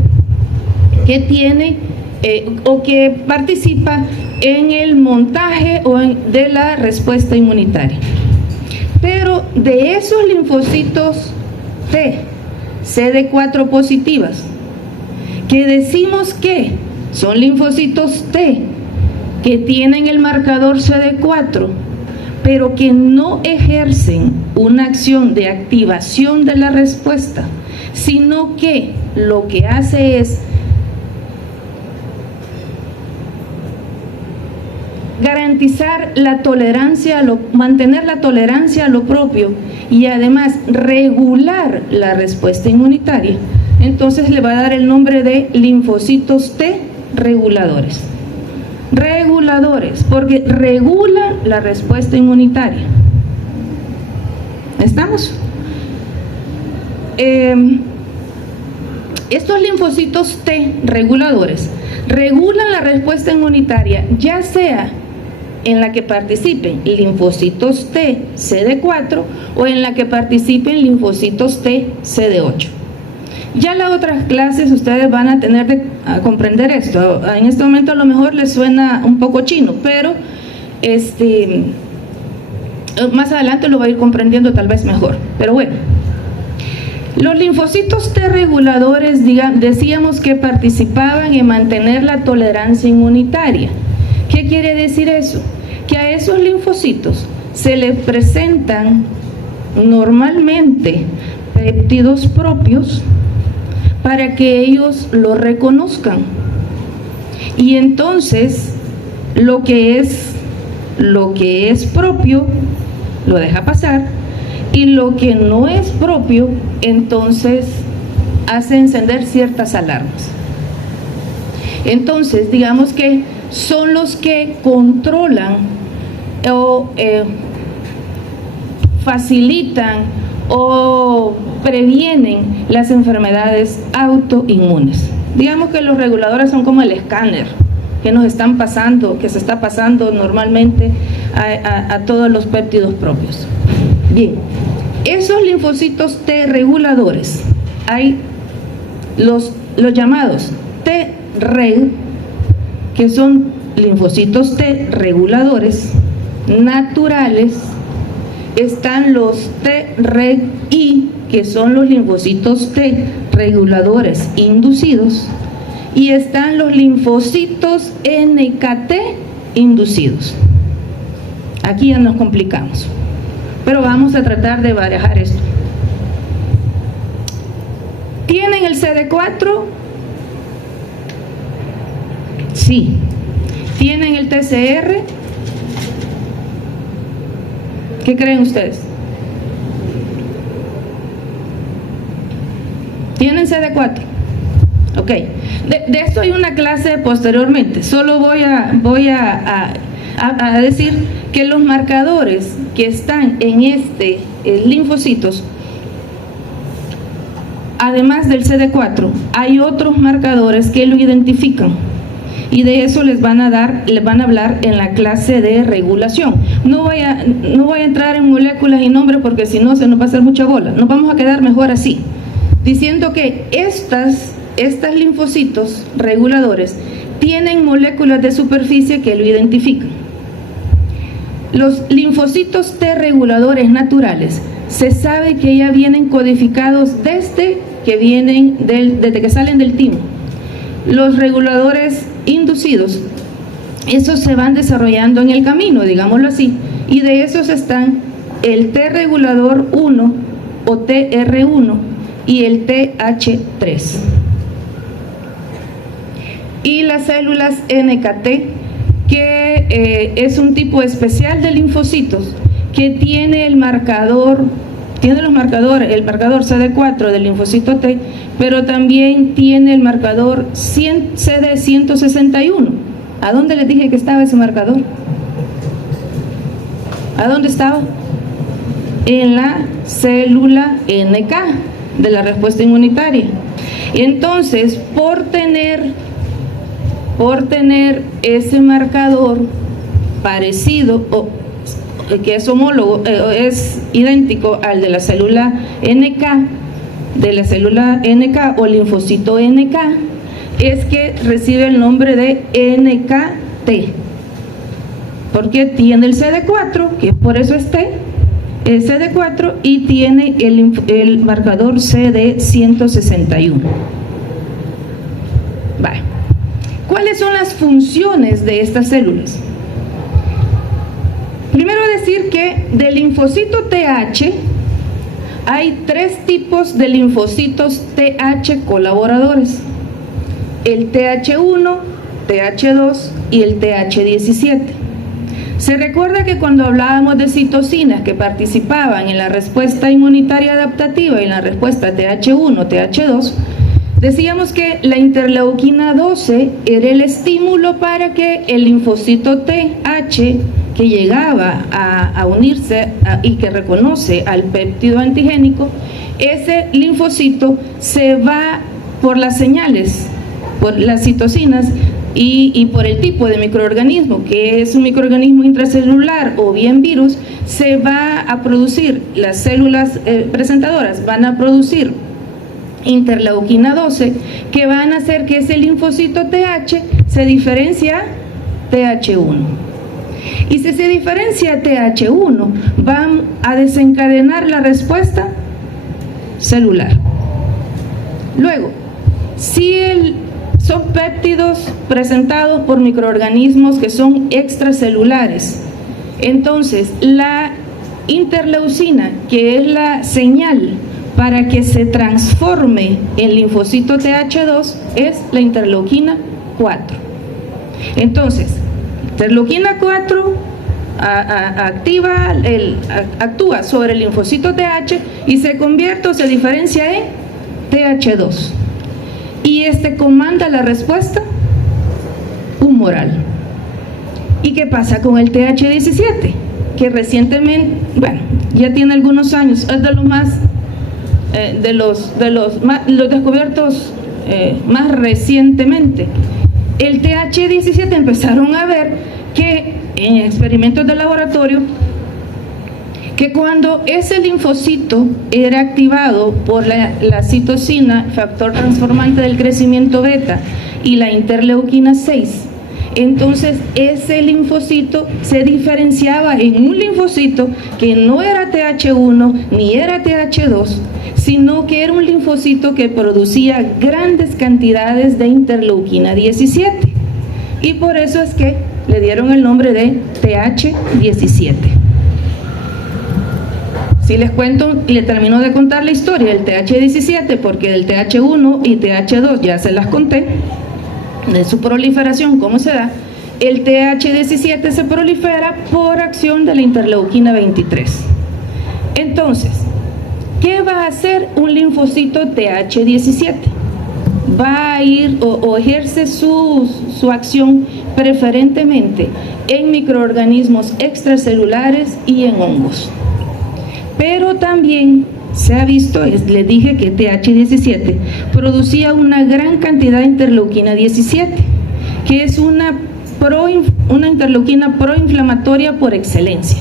que tiene o que participa en el montaje de la respuesta inmunitaria. Pero de esos linfocitos T, CD4 positivas, que decimos que son linfocitos T que tienen el marcador CD4, pero que no ejercen una acción de activación de la respuesta, sino que lo que hace es garantizar la tolerancia, mantener la tolerancia a lo propio y además regular la respuesta inmunitaria. Entonces le va a dar el nombre de linfocitos T reguladores. Reguladores, porque regulan la respuesta inmunitaria. ¿Estamos? Estos linfocitos T reguladores regulan la respuesta inmunitaria, ya sea en la que participen linfocitos T CD4 o en la que participen linfocitos T CD8. Ya las otras clases ustedes van a tener que comprender esto. En este momento a lo mejor les suena un poco chino, pero más adelante lo va a ir comprendiendo tal vez mejor. Pero bueno, los linfocitos T reguladores, decíamos que participaban en mantener la tolerancia inmunitaria. ¿Qué quiere decir eso? Que a esos linfocitos se les presentan normalmente péptidos propios para que ellos lo reconozcan. Y entonces lo que es propio lo deja pasar, y lo que no es propio entonces hace encender ciertas alarmas. Entonces digamos que son los que controlan o facilitan o previenen las enfermedades autoinmunes. Digamos que los reguladores son como el escáner que nos están pasando, que se está pasando normalmente a todos los péptidos propios. Bien, esos linfocitos T reguladores, hay los llamados T-reg, que son linfocitos T reguladores naturales. Están los T-reg-I, que son los linfocitos T reguladores inducidos, y están los linfocitos NKT inducidos. Aquí ya nos complicamos, pero vamos a tratar de barajar esto. ¿Tienen el CD4? Sí. ¿Tienen el TCR? ¿Qué creen ustedes? ¿Tienen CD4? Ok. De esto hay una clase posteriormente. Solo voy a decir que los marcadores que están en linfocitos, además del CD4, hay otros marcadores que lo identifican. Y de eso les van a hablar en la clase de regulación. No voy a entrar en moléculas y nombres porque si no se nos va a hacer mucha bola. Nos vamos a quedar mejor así, diciendo que estas linfocitos reguladores tienen moléculas de superficie que lo identifican. Los linfocitos T reguladores naturales, se sabe que ya vienen codificados desde que salen del timo. Los reguladores inducidos, esos se van desarrollando en el camino, digámoslo así, y de esos están el T regulador 1 o TR1 y el TH3. Y las células NKT, que es un tipo especial de linfocitos que tiene el marcador CD4 del linfocito T, pero también tiene el marcador CD161. ¿A dónde les dije que estaba ese marcador? ¿A dónde estaba? En la célula NK de la respuesta inmunitaria. Entonces, por tener ese marcador parecido o que es homólogo, es idéntico al de la célula NK, o linfocito NK, es que recibe el nombre de NKT, porque tiene el CD4, que por eso es T, el CD4, y tiene el marcador CD161. Vale. ¿Cuáles son las funciones de estas células? Primero decir que del linfocito TH hay 3 tipos de linfocitos TH colaboradores: el TH1, TH2 y el TH17. Se recuerda que cuando hablábamos de citocinas que participaban en la respuesta inmunitaria adaptativa y en la respuesta TH1, TH2, decíamos que la interleuquina 12 era el estímulo para que el linfocito TH, que llegaba a unirse y que reconoce al péptido antigénico, ese linfocito se va por las señales, por las citocinas y por el tipo de microorganismo, que es un microorganismo intracelular o bien virus, se va a producir, las células presentadoras van a producir interleuquina 12, que van a hacer que ese linfocito TH se diferencie a TH1. Y si se diferencia a TH1, van a desencadenar la respuesta celular. Luego, si son péptidos presentados por microorganismos que son extracelulares, entonces la interleucina, que es la señal para que se transforme el linfocito TH2, es la interleuquina 4. Entonces, interleuquina 4 actúa sobre el linfocito TH y se convierte o se diferencia en TH2. Y este comanda la respuesta humoral. ¿Y qué pasa con el TH17? Que recientemente, bueno, ya tiene algunos años, es de lo más los descubiertos más recientemente. El TH17 empezaron a ver que en experimentos de laboratorio, que cuando ese linfocito era activado por la citosina, factor transformante del crecimiento beta, y la interleuquina 6, entonces ese linfocito se diferenciaba en un linfocito que no era TH1 ni era TH2, sino que era un linfocito que producía grandes cantidades de interleuquina 17. Y por eso es que le dieron el nombre de TH17. Si les cuento, y le termino de contar la historia del TH17, porque del TH1 y TH2 ya se las conté, de su proliferación, cómo se da. El TH17 se prolifera por acción de la interleuquina 23. Entonces, ¿qué va a hacer un linfocito TH17? Va a ir o ejerce su acción preferentemente en microorganismos extracelulares y en hongos. Pero también se ha visto, les dije que TH17 producía una gran cantidad de interleuquina 17, que es una interleuquina proinflamatoria por excelencia,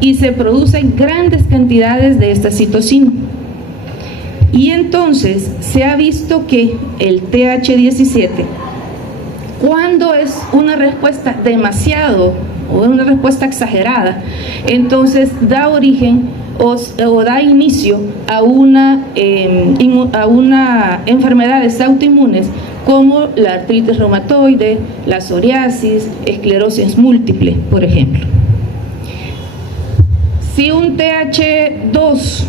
y se producen grandes cantidades de esta citosina. Y entonces se ha visto que el TH17, cuando es una respuesta demasiado o una respuesta exagerada, entonces da origen o da inicio a una enfermedades autoinmunes como la artritis reumatoide, la psoriasis, esclerosis múltiple, por ejemplo. Si un TH2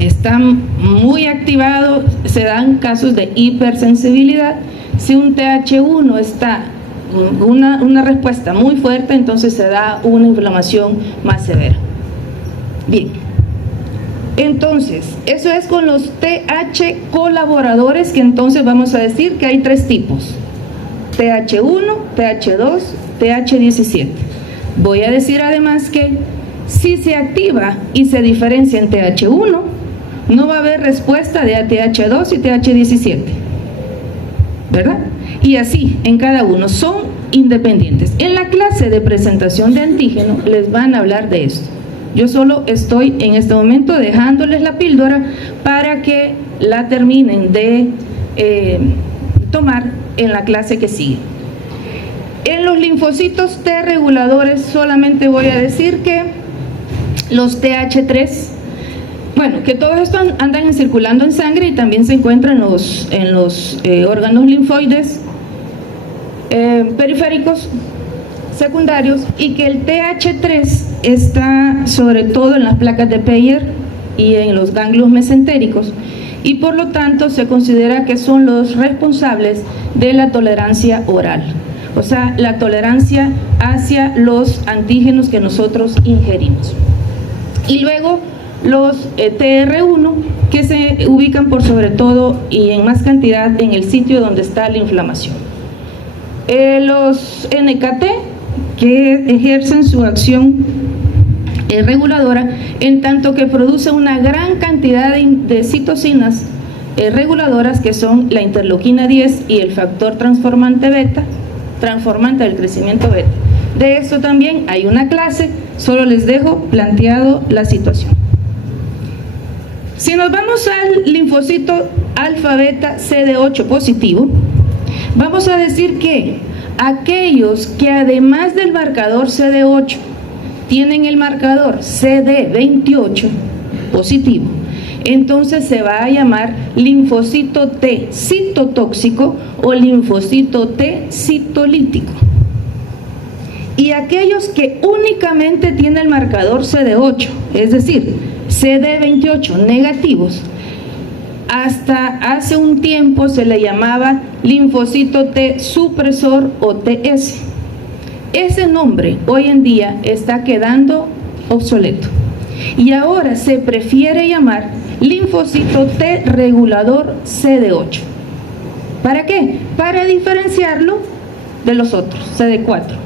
está muy activado, se dan casos de hipersensibilidad. Si un TH1 está una respuesta muy fuerte, entonces se da una inflamación más severa. Bien, entonces, eso es con los TH colaboradores, que entonces vamos a decir que hay tres tipos: TH1, TH2, TH17. Voy a decir además que si se activa y se diferencia en TH1, no va a haber respuesta de TH2 y TH17, ¿verdad? Y así en cada uno, son independientes. En la clase de presentación de antígeno les van a hablar de esto. Yo solo estoy en este momento dejándoles la píldora para que la terminen de tomar en la clase que sigue. En los linfocitos T reguladores solamente voy a decir que los TH3, bueno, que todos estos andan circulando en sangre y también se encuentran en los órganos linfoides periféricos secundarios, y que el TH3 está sobre todo en las placas de Peyer y en los ganglios mesentéricos, y por lo tanto se considera que son los responsables de la tolerancia oral, o sea, la tolerancia hacia los antígenos que nosotros ingerimos. Y luego los TR1, que se ubican por sobre todo y en más cantidad en el sitio donde está la inflamación. Los NKT, que ejercen su acción reguladora, en tanto que produce una gran cantidad de citocinas reguladoras, que son la interleuquina 10 y el factor transformante beta, transformante del crecimiento beta. De esto también hay una clase, solo les dejo planteado la situación. Si nos vamos al linfocito alfa beta CD8 positivo, vamos a decir que aquellos que además del marcador CD8 tienen el marcador CD28 positivo, entonces se va a llamar linfocito T citotóxico o linfocito T citolítico. Y aquellos que únicamente tienen el marcador CD8, es decir, CD28 negativos, hasta hace un tiempo se le llamaba linfocito T supresor o TS. Ese nombre hoy en día está quedando obsoleto y ahora se prefiere llamar linfocito T regulador CD8. ¿Para qué? Para diferenciarlo de los otros, CD4,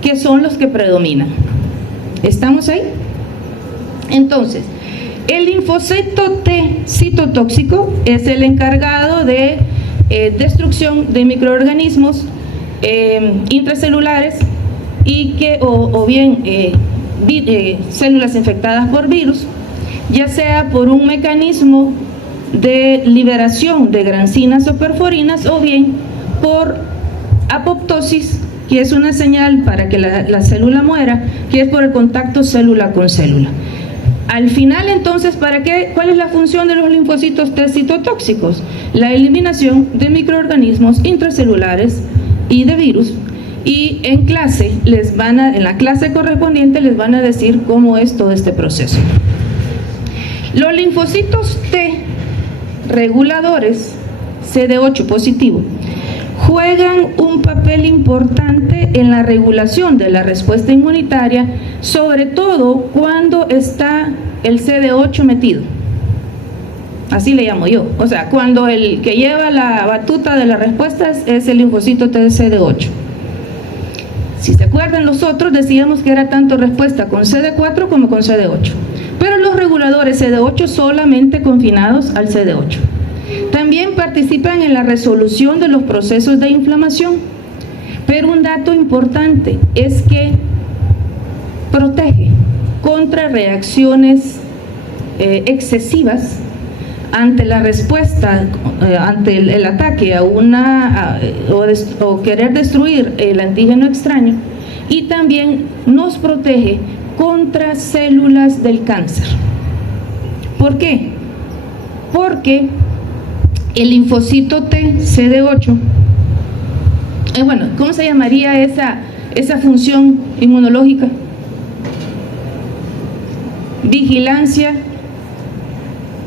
que son los que predominan. ¿Estamos ahí? Entonces, el linfocito T citotóxico es el encargado de destrucción de microorganismos intracelulares y o bien células infectadas por virus, ya sea por un mecanismo de liberación de grancinas o perforinas o bien por apoptosis, que es una señal para que la célula muera, que es por el contacto célula con célula. Al final, entonces, ¿cuál es la función de los linfocitos T citotóxicos? La eliminación de microorganismos intracelulares y de virus. Y en la clase correspondiente les van a decir cómo es todo este proceso. Los linfocitos T reguladores CD8 positivo juegan un papel importante en la regulación de la respuesta inmunitaria, sobre todo cuando está el CD8 metido. Así le llamo yo. O sea, cuando el que lleva la batuta de las respuestas es el linfocito T CD8. Si se acuerdan, los otros decíamos que era tanto respuesta con CD4 como con CD8. Pero los reguladores CD8 solamente confinados al CD8. También participan en la resolución de los procesos de inflamación. Pero un dato importante es que protege contra reacciones excesivas ante la respuesta, ante el ataque o querer destruir el antígeno extraño, y también nos protege contra células del cáncer. ¿Por qué? Porque el linfocito T CD8, ¿cómo se llamaría esa función inmunológica? Vigilancia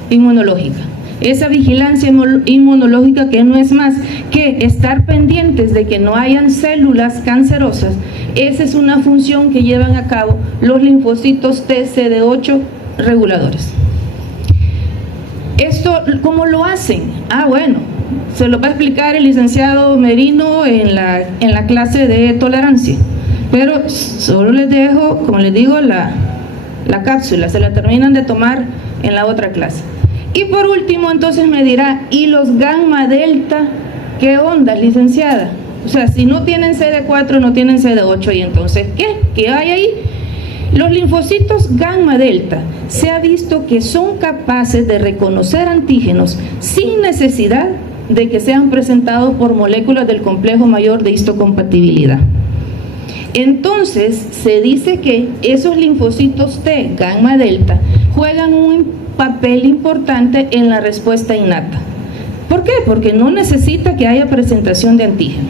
inmunológica. Esa vigilancia inmunológica, que no es más que estar pendientes de que no hayan células cancerosas, esa es una función que llevan a cabo los linfocitos T CD8 reguladores. ¿Esto cómo lo hacen? Se lo va a explicar el licenciado Merino en la clase de tolerancia, pero solo les dejo, como les digo, la cápsula, se la terminan de tomar en la otra clase. Y por último, entonces me dirá, ¿y los gamma delta? ¿Qué onda, licenciada? O sea, si no tienen CD4, no tienen CD8, ¿y entonces qué? ¿Qué hay ahí? Los linfocitos gamma delta se ha visto que son capaces de reconocer antígenos sin necesidad de que sean presentados por moléculas del complejo mayor de histocompatibilidad. Entonces, se dice que esos linfocitos T gamma delta juegan un papel importante en la respuesta innata. ¿Por qué? Porque no necesita que haya presentación de antígeno.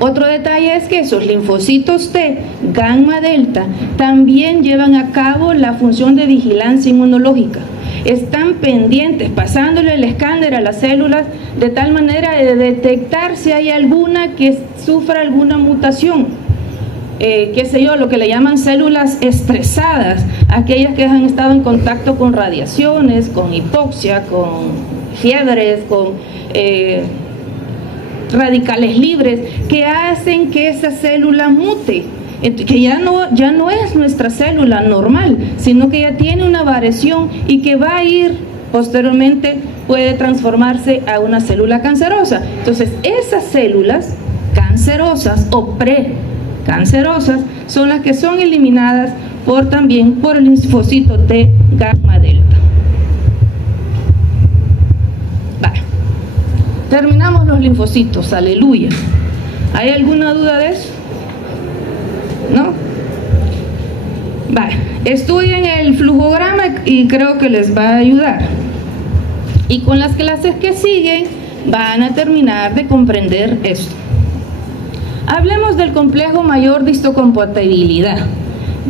Otro detalle es que esos linfocitos T gamma delta también llevan a cabo la función de vigilancia inmunológica. Están pendientes, pasándole el escáner a las células de tal manera de detectar si hay alguna que sufra alguna mutación. Lo que le llaman células estresadas, aquellas que han estado en contacto con radiaciones, con hipoxia, con fiebres, con radicales libres, que hacen que esa célula mute, que ya no es nuestra célula normal, sino que ya tiene una variación y que va a ir posteriormente, puede transformarse a una célula cancerosa. Entonces, esas células cancerosas o precancerosas son las que son eliminadas también por el linfocito T gamma delta. Terminamos los linfocitos, aleluya. ¿Hay alguna duda de eso? ¿No? Vale, estudien el flujograma y creo que les va a ayudar. Y con las clases que siguen van a terminar de comprender esto. Hablemos del complejo mayor de histocompatibilidad.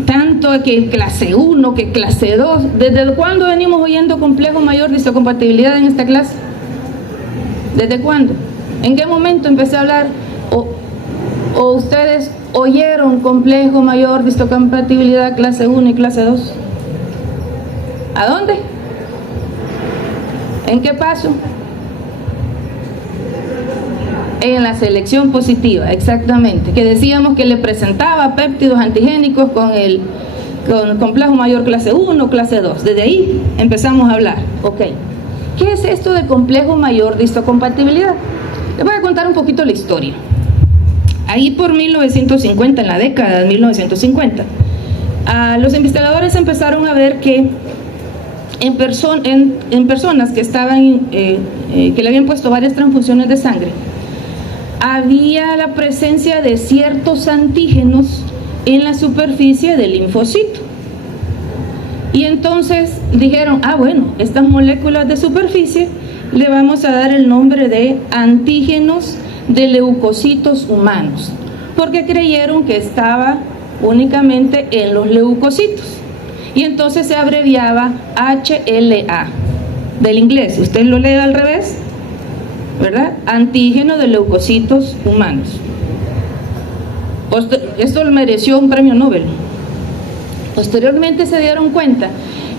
Tanto que clase 1, que clase 2. ¿Desde cuándo venimos oyendo complejo mayor de histocompatibilidad en esta clase? ¿Desde cuándo? ¿En qué momento empecé a hablar? ¿O ustedes oyeron complejo mayor de histocompatibilidad clase 1 y clase 2? ¿A dónde? ¿En qué paso? En la selección positiva, exactamente, que decíamos que le presentaba péptidos antigénicos con el complejo mayor clase 1, clase 2. Desde ahí empezamos a hablar. Ok, ¿qué es esto de complejo mayor de histocompatibilidad? Les voy a contar un poquito la historia. Ahí por 1950, en la década de 1950, los investigadores empezaron a ver que en personas que estaban, que le habían puesto varias transfusiones de sangre, había la presencia de ciertos antígenos en la superficie del linfocito. Y entonces dijeron, bueno, estas moléculas de superficie le vamos a dar el nombre de antígenos de leucocitos humanos, porque creyeron que estaba únicamente en los leucocitos. Y entonces se abreviaba HLA, del inglés. Usted lo lee al revés, ¿verdad? Antígeno de leucocitos humanos. Esto mereció un premio Nobel. Posteriormente se dieron cuenta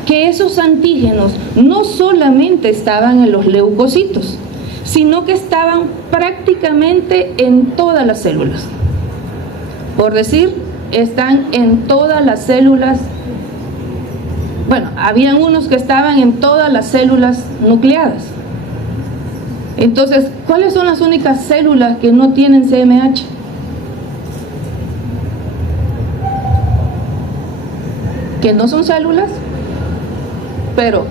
que esos antígenos no solamente estaban en los leucocitos, sino que estaban prácticamente en todas las células. Por decir, están en todas las células. Bueno, habían unos que estaban en todas las células nucleadas. Entonces, ¿cuáles son las únicas células que no tienen CMH? Que no son células, pero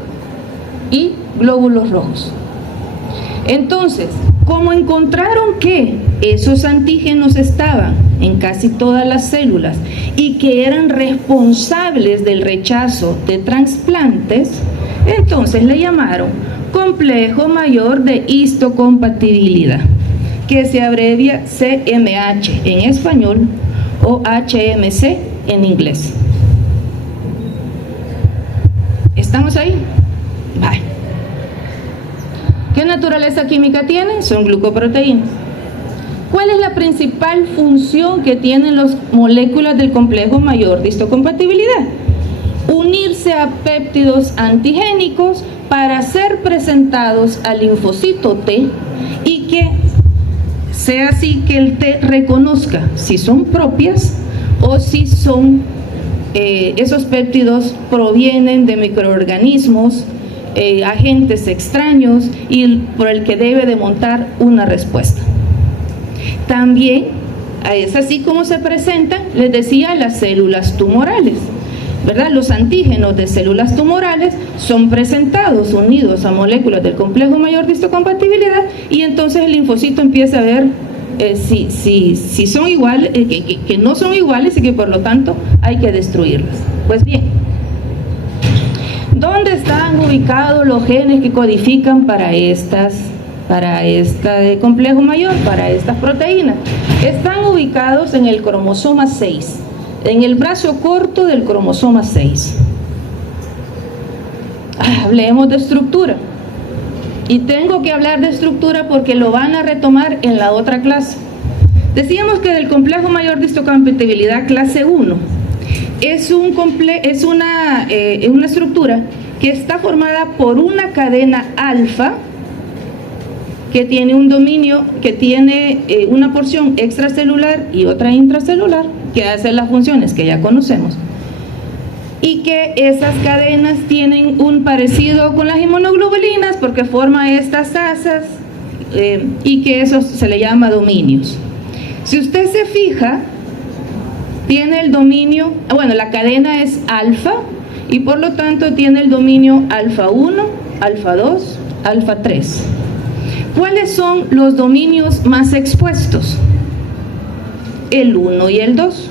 y glóbulos rojos. Entonces, como encontraron que esos antígenos estaban en casi todas las células y que eran responsables del rechazo de trasplantes, entonces le llamaron complejo mayor de histocompatibilidad, que se abrevia CMH en español o HMC en inglés. ¿Estamos ahí? Vale. ¿Qué naturaleza química tienen? Son glucoproteínas. ¿Cuál es la principal función que tienen las moléculas del complejo mayor de histocompatibilidad? Unirse a péptidos antigénicos para ser presentados al linfocito T y que sea así que el T reconozca si son propias o si son esos péptidos provienen de microorganismos, agentes extraños y por el que debe de montar una respuesta. También es así como se presentan, les decía, las células tumorales, ¿verdad? Los antígenos de células tumorales son presentados unidos a moléculas del complejo mayor de histocompatibilidad y entonces el linfocito empieza a ver si son iguales, que no son iguales y que por lo tanto hay que destruirlas. Pues bien, ¿dónde están ubicados los genes que codifican para este complejo mayor, para estas proteínas? Están ubicados en el cromosoma 6, en el brazo corto del cromosoma 6. Hablemos de estructura. Y tengo que hablar de estructura porque lo van a retomar en la otra clase. Decíamos que del complejo mayor de histocompatibilidad clase 1 es una estructura que está formada por una cadena alfa que tiene un dominio, que tiene una porción extracelular y otra intracelular que hace las funciones que ya conocemos, y que esas cadenas tienen un parecido con las inmunoglobulinas porque forma estas asas y que eso se le llama dominios. Si usted se fija, tiene el dominio, la cadena es alfa y por lo tanto tiene el dominio alfa 1, alfa 2, alfa 3. ¿Cuáles son los dominios más expuestos? El 1 y el 2.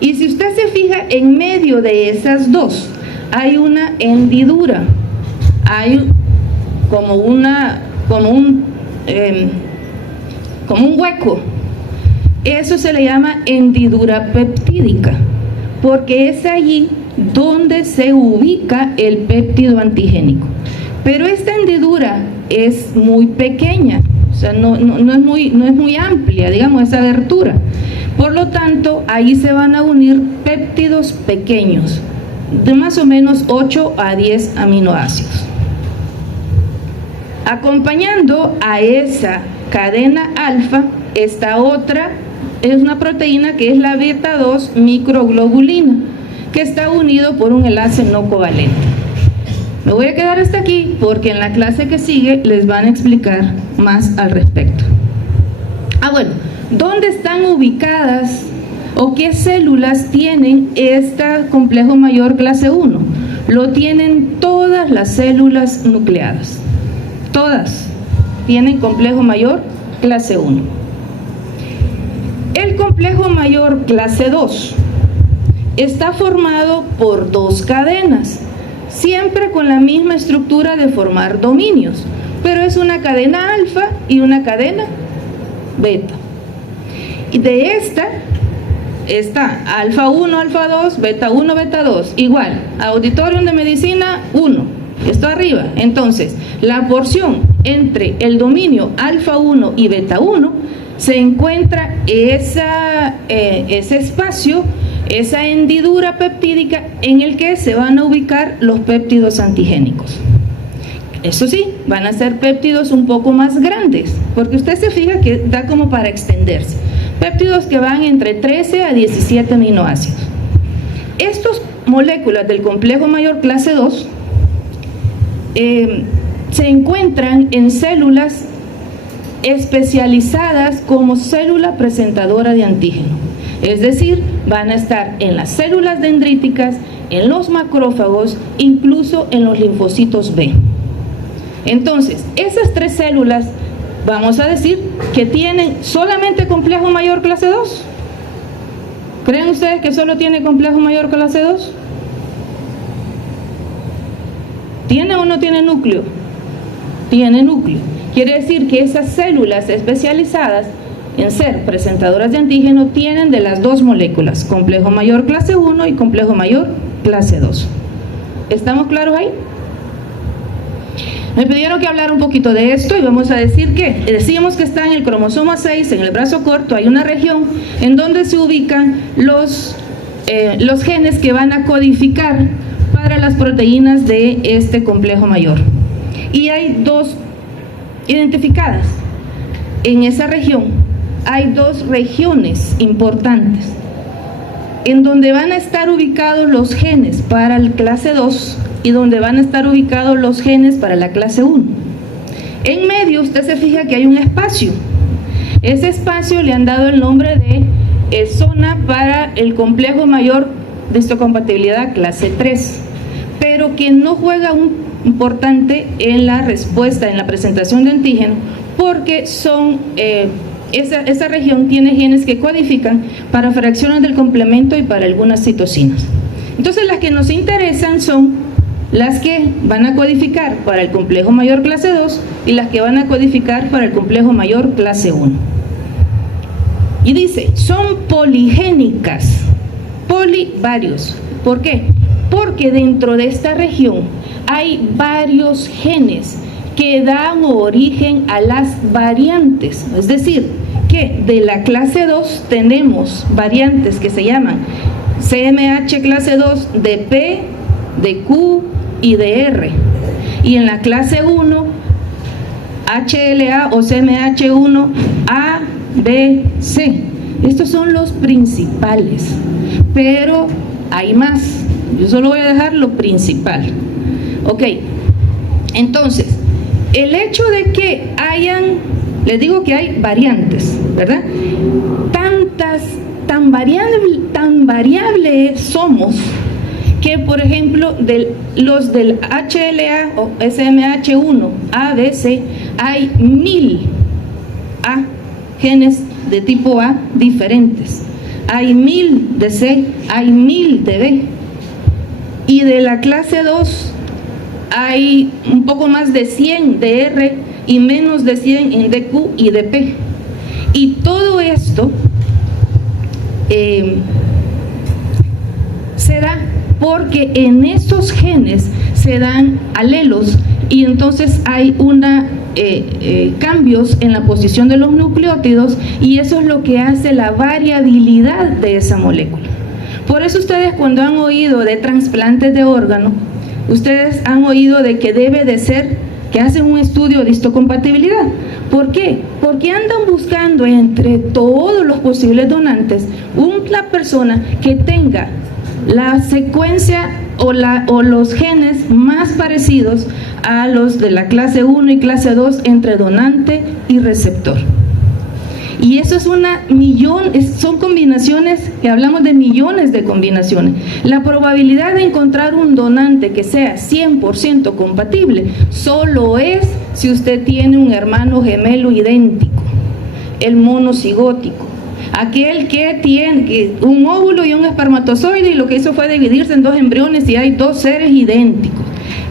Y si usted se fija, en medio de esas dos hay una hendidura, hay como un hueco. Eso se le llama hendidura peptídica, porque es allí donde se ubica el péptido antigénico. Pero esta hendidura es muy pequeña, o sea, no es muy amplia, digamos, esa abertura. Por lo tanto, ahí se van a unir péptidos pequeños, de más o menos 8 a 10 aminoácidos. Acompañando a esa cadena alfa, esta otra es una proteína que es la beta 2 microglobulina, que está unido por un enlace no covalente. Me voy a quedar hasta aquí porque en la clase que sigue les van a explicar más al respecto. Bueno, ¿dónde están ubicadas o qué células tienen este complejo mayor clase 1? Lo tienen todas las células nucleadas. Todas tienen complejo mayor clase 1. El complejo mayor clase 2 está formado por dos cadenas, siempre con la misma estructura de formar dominios, pero es una cadena alfa y una cadena beta. Y de esta está alfa 1, alfa 2, beta 1, beta 2, igual, auditorium de medicina 1, esto arriba. Entonces, la porción entre el dominio alfa 1 y beta 1 se encuentra ese espacio, esa hendidura peptídica en el que se van a ubicar los péptidos antigénicos. Eso sí, van a ser péptidos un poco más grandes, porque usted se fija que da como para extenderse. Péptidos que van entre 13 a 17 aminoácidos. Estas moléculas del complejo mayor clase 2 se encuentran en células especializadas como célula presentadora de antígeno. Es decir, van a estar en las células dendríticas, en los macrófagos, incluso en los linfocitos B. Entonces, esas tres células, vamos a decir que tienen solamente complejo mayor clase 2. ¿Creen ustedes que solo tiene complejo mayor clase 2? ¿Tiene o no tiene núcleo? Tiene núcleo. Quiere decir que esas células especializadas en ser presentadoras de antígeno tienen de las dos moléculas, complejo mayor clase 1 y complejo mayor clase 2. ¿Estamos claros ahí? Me pidieron que hablara un poquito de esto y vamos a decir que decíamos que está en el cromosoma 6, en el brazo corto, hay una región en donde se ubican los genes que van a codificar para las proteínas de este complejo mayor. Y hay dos identificadas. En esa región hay dos regiones importantes en donde van a estar ubicados los genes para el clase 2 y donde van a estar ubicados los genes para la clase 1. En medio usted se fija que hay un espacio. Ese espacio le han dado el nombre de zona para el complejo mayor de histocompatibilidad clase 3, pero que no juega un importante en la respuesta, en la presentación de antígeno, porque son esa región tiene genes que codifican para fracciones del complemento y para algunas citocinas. Entonces las que nos interesan son las que van a codificar para el complejo mayor clase 2 y las que van a codificar para el complejo mayor clase 1. Y dice, son poligénicas, varios. ¿Por qué? Porque dentro de esta región hay varios genes que dan origen a las variantes. Es decir, que de la clase 2 tenemos variantes que se llaman CMH clase 2 de P, de Q y de R. Y en la clase 1, HLA o CMH1, A, B, C. Estos son los principales, pero hay más. Yo solo voy a dejar lo principal. Ok, entonces, el hecho de que les digo que hay variantes, ¿verdad? Tan variables somos que, por ejemplo, los del HLA o SMH1, A, B, C, hay 1000 A, genes de tipo A diferentes. Hay 1000 de C, hay 1000 de B. Y de la clase 2 hay un poco más de 100 de R y menos de 100 en DQ y DP. Y todo esto se da porque en esos genes se dan alelos y entonces hay cambios en la posición de los nucleótidos, y eso es lo que hace la variabilidad de esa molécula. Por eso ustedes, cuando han oído de trasplantes de órgano, ustedes han oído de que debe de ser que hacen un estudio de histocompatibilidad. ¿Por qué? Porque andan buscando entre todos los posibles donantes una persona que tenga la secuencia o los genes más parecidos a los de la clase 1 y clase 2 entre donante y receptor. Y eso es son combinaciones, que hablamos de millones de combinaciones. La probabilidad de encontrar un donante que sea 100% compatible solo es si usted tiene un hermano gemelo idéntico, el monocigótico, aquel que tiene un óvulo y un espermatozoide y lo que hizo fue dividirse en 2 embriones y hay 2 seres idénticos.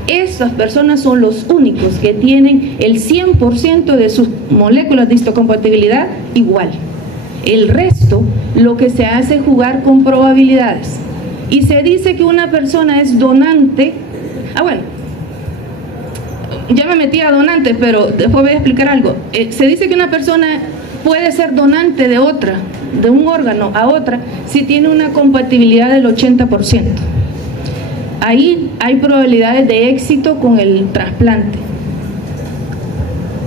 Esas personas son los únicos que tienen el 100% de sus moléculas de histocompatibilidad igual. El resto, lo que se hace es jugar con probabilidades. Y se dice que una persona es donante. Bueno, ya me metí a donante, pero después voy a explicar algo. Se dice que una persona puede ser donante de un órgano a otra, si tiene una compatibilidad del 80%. Ahí hay probabilidades de éxito con el trasplante.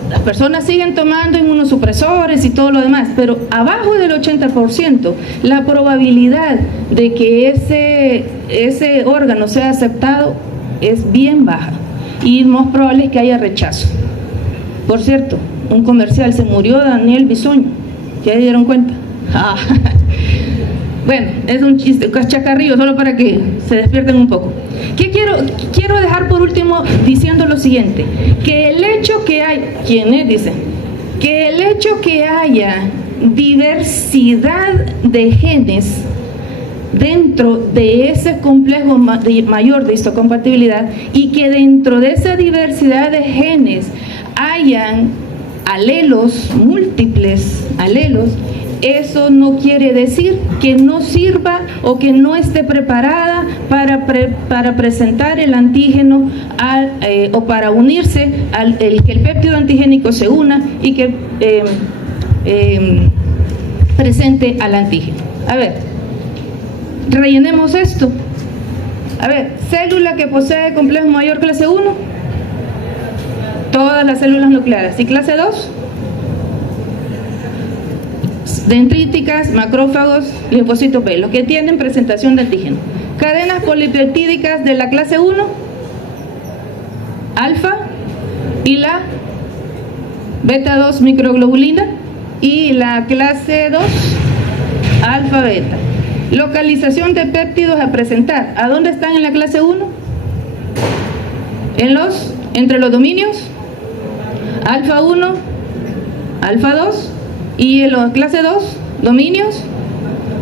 Las personas siguen tomando inmunosupresores y todo lo demás, pero abajo del 80%, la probabilidad de que ese órgano sea aceptado es bien baja, y más probable es que haya rechazo. Por cierto, un comercial, se murió Daniel Bisoño, ¿ya se dieron cuenta? Bueno, es un chiste, un chacarrillo, solo para que se despierten un poco. ¿Qué quiero dejar por último diciendo lo siguiente? Que el hecho que haya diversidad de genes dentro de ese complejo mayor de histocompatibilidad, y que dentro de esa diversidad de genes hayan alelos, múltiples alelos, eso no quiere decir que no sirva o que no esté preparada para presentar el antígeno o para unirse que el péptido antigénico se una y que presente al antígeno. A ver, rellenemos esto. A ver, célula que posee complejo mayor clase 1, todas las células nucleares. ¿Y clase 2? Dendríticas, macrófagos, linfocitos B, los que tienen presentación de antígeno. Cadenas polipeptídicas de la clase 1, alfa, y la beta 2 microglobulina, y la clase 2, alfa, beta. Localización de péptidos a presentar. ¿A dónde están en la clase 1? Entre los dominios alfa 1, alfa 2, y en la clase 2, dominios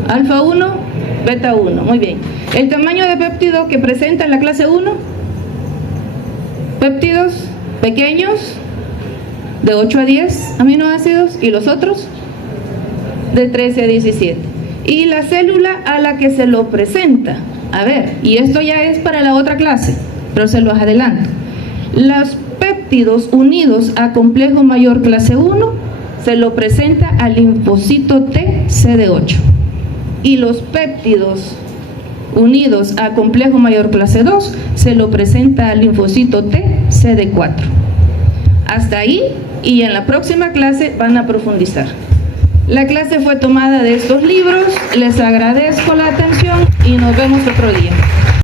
alfa 1, beta 1. Muy bien. El tamaño de péptido que presenta en la clase 1, péptidos pequeños de 8 a 10 aminoácidos, y los otros de 13 a 17. Y la célula a la que se lo presenta. A ver, y esto ya es para la otra clase, pero se los adelanto. Los péptidos unidos a complejo mayor clase 1 se lo presenta al linfocito T CD8, y los péptidos unidos a complejo mayor clase 2 se lo presenta al linfocito T CD4. Hasta ahí, y en la próxima clase van a profundizar. La clase fue tomada de estos libros. Les agradezco la atención y nos vemos otro día.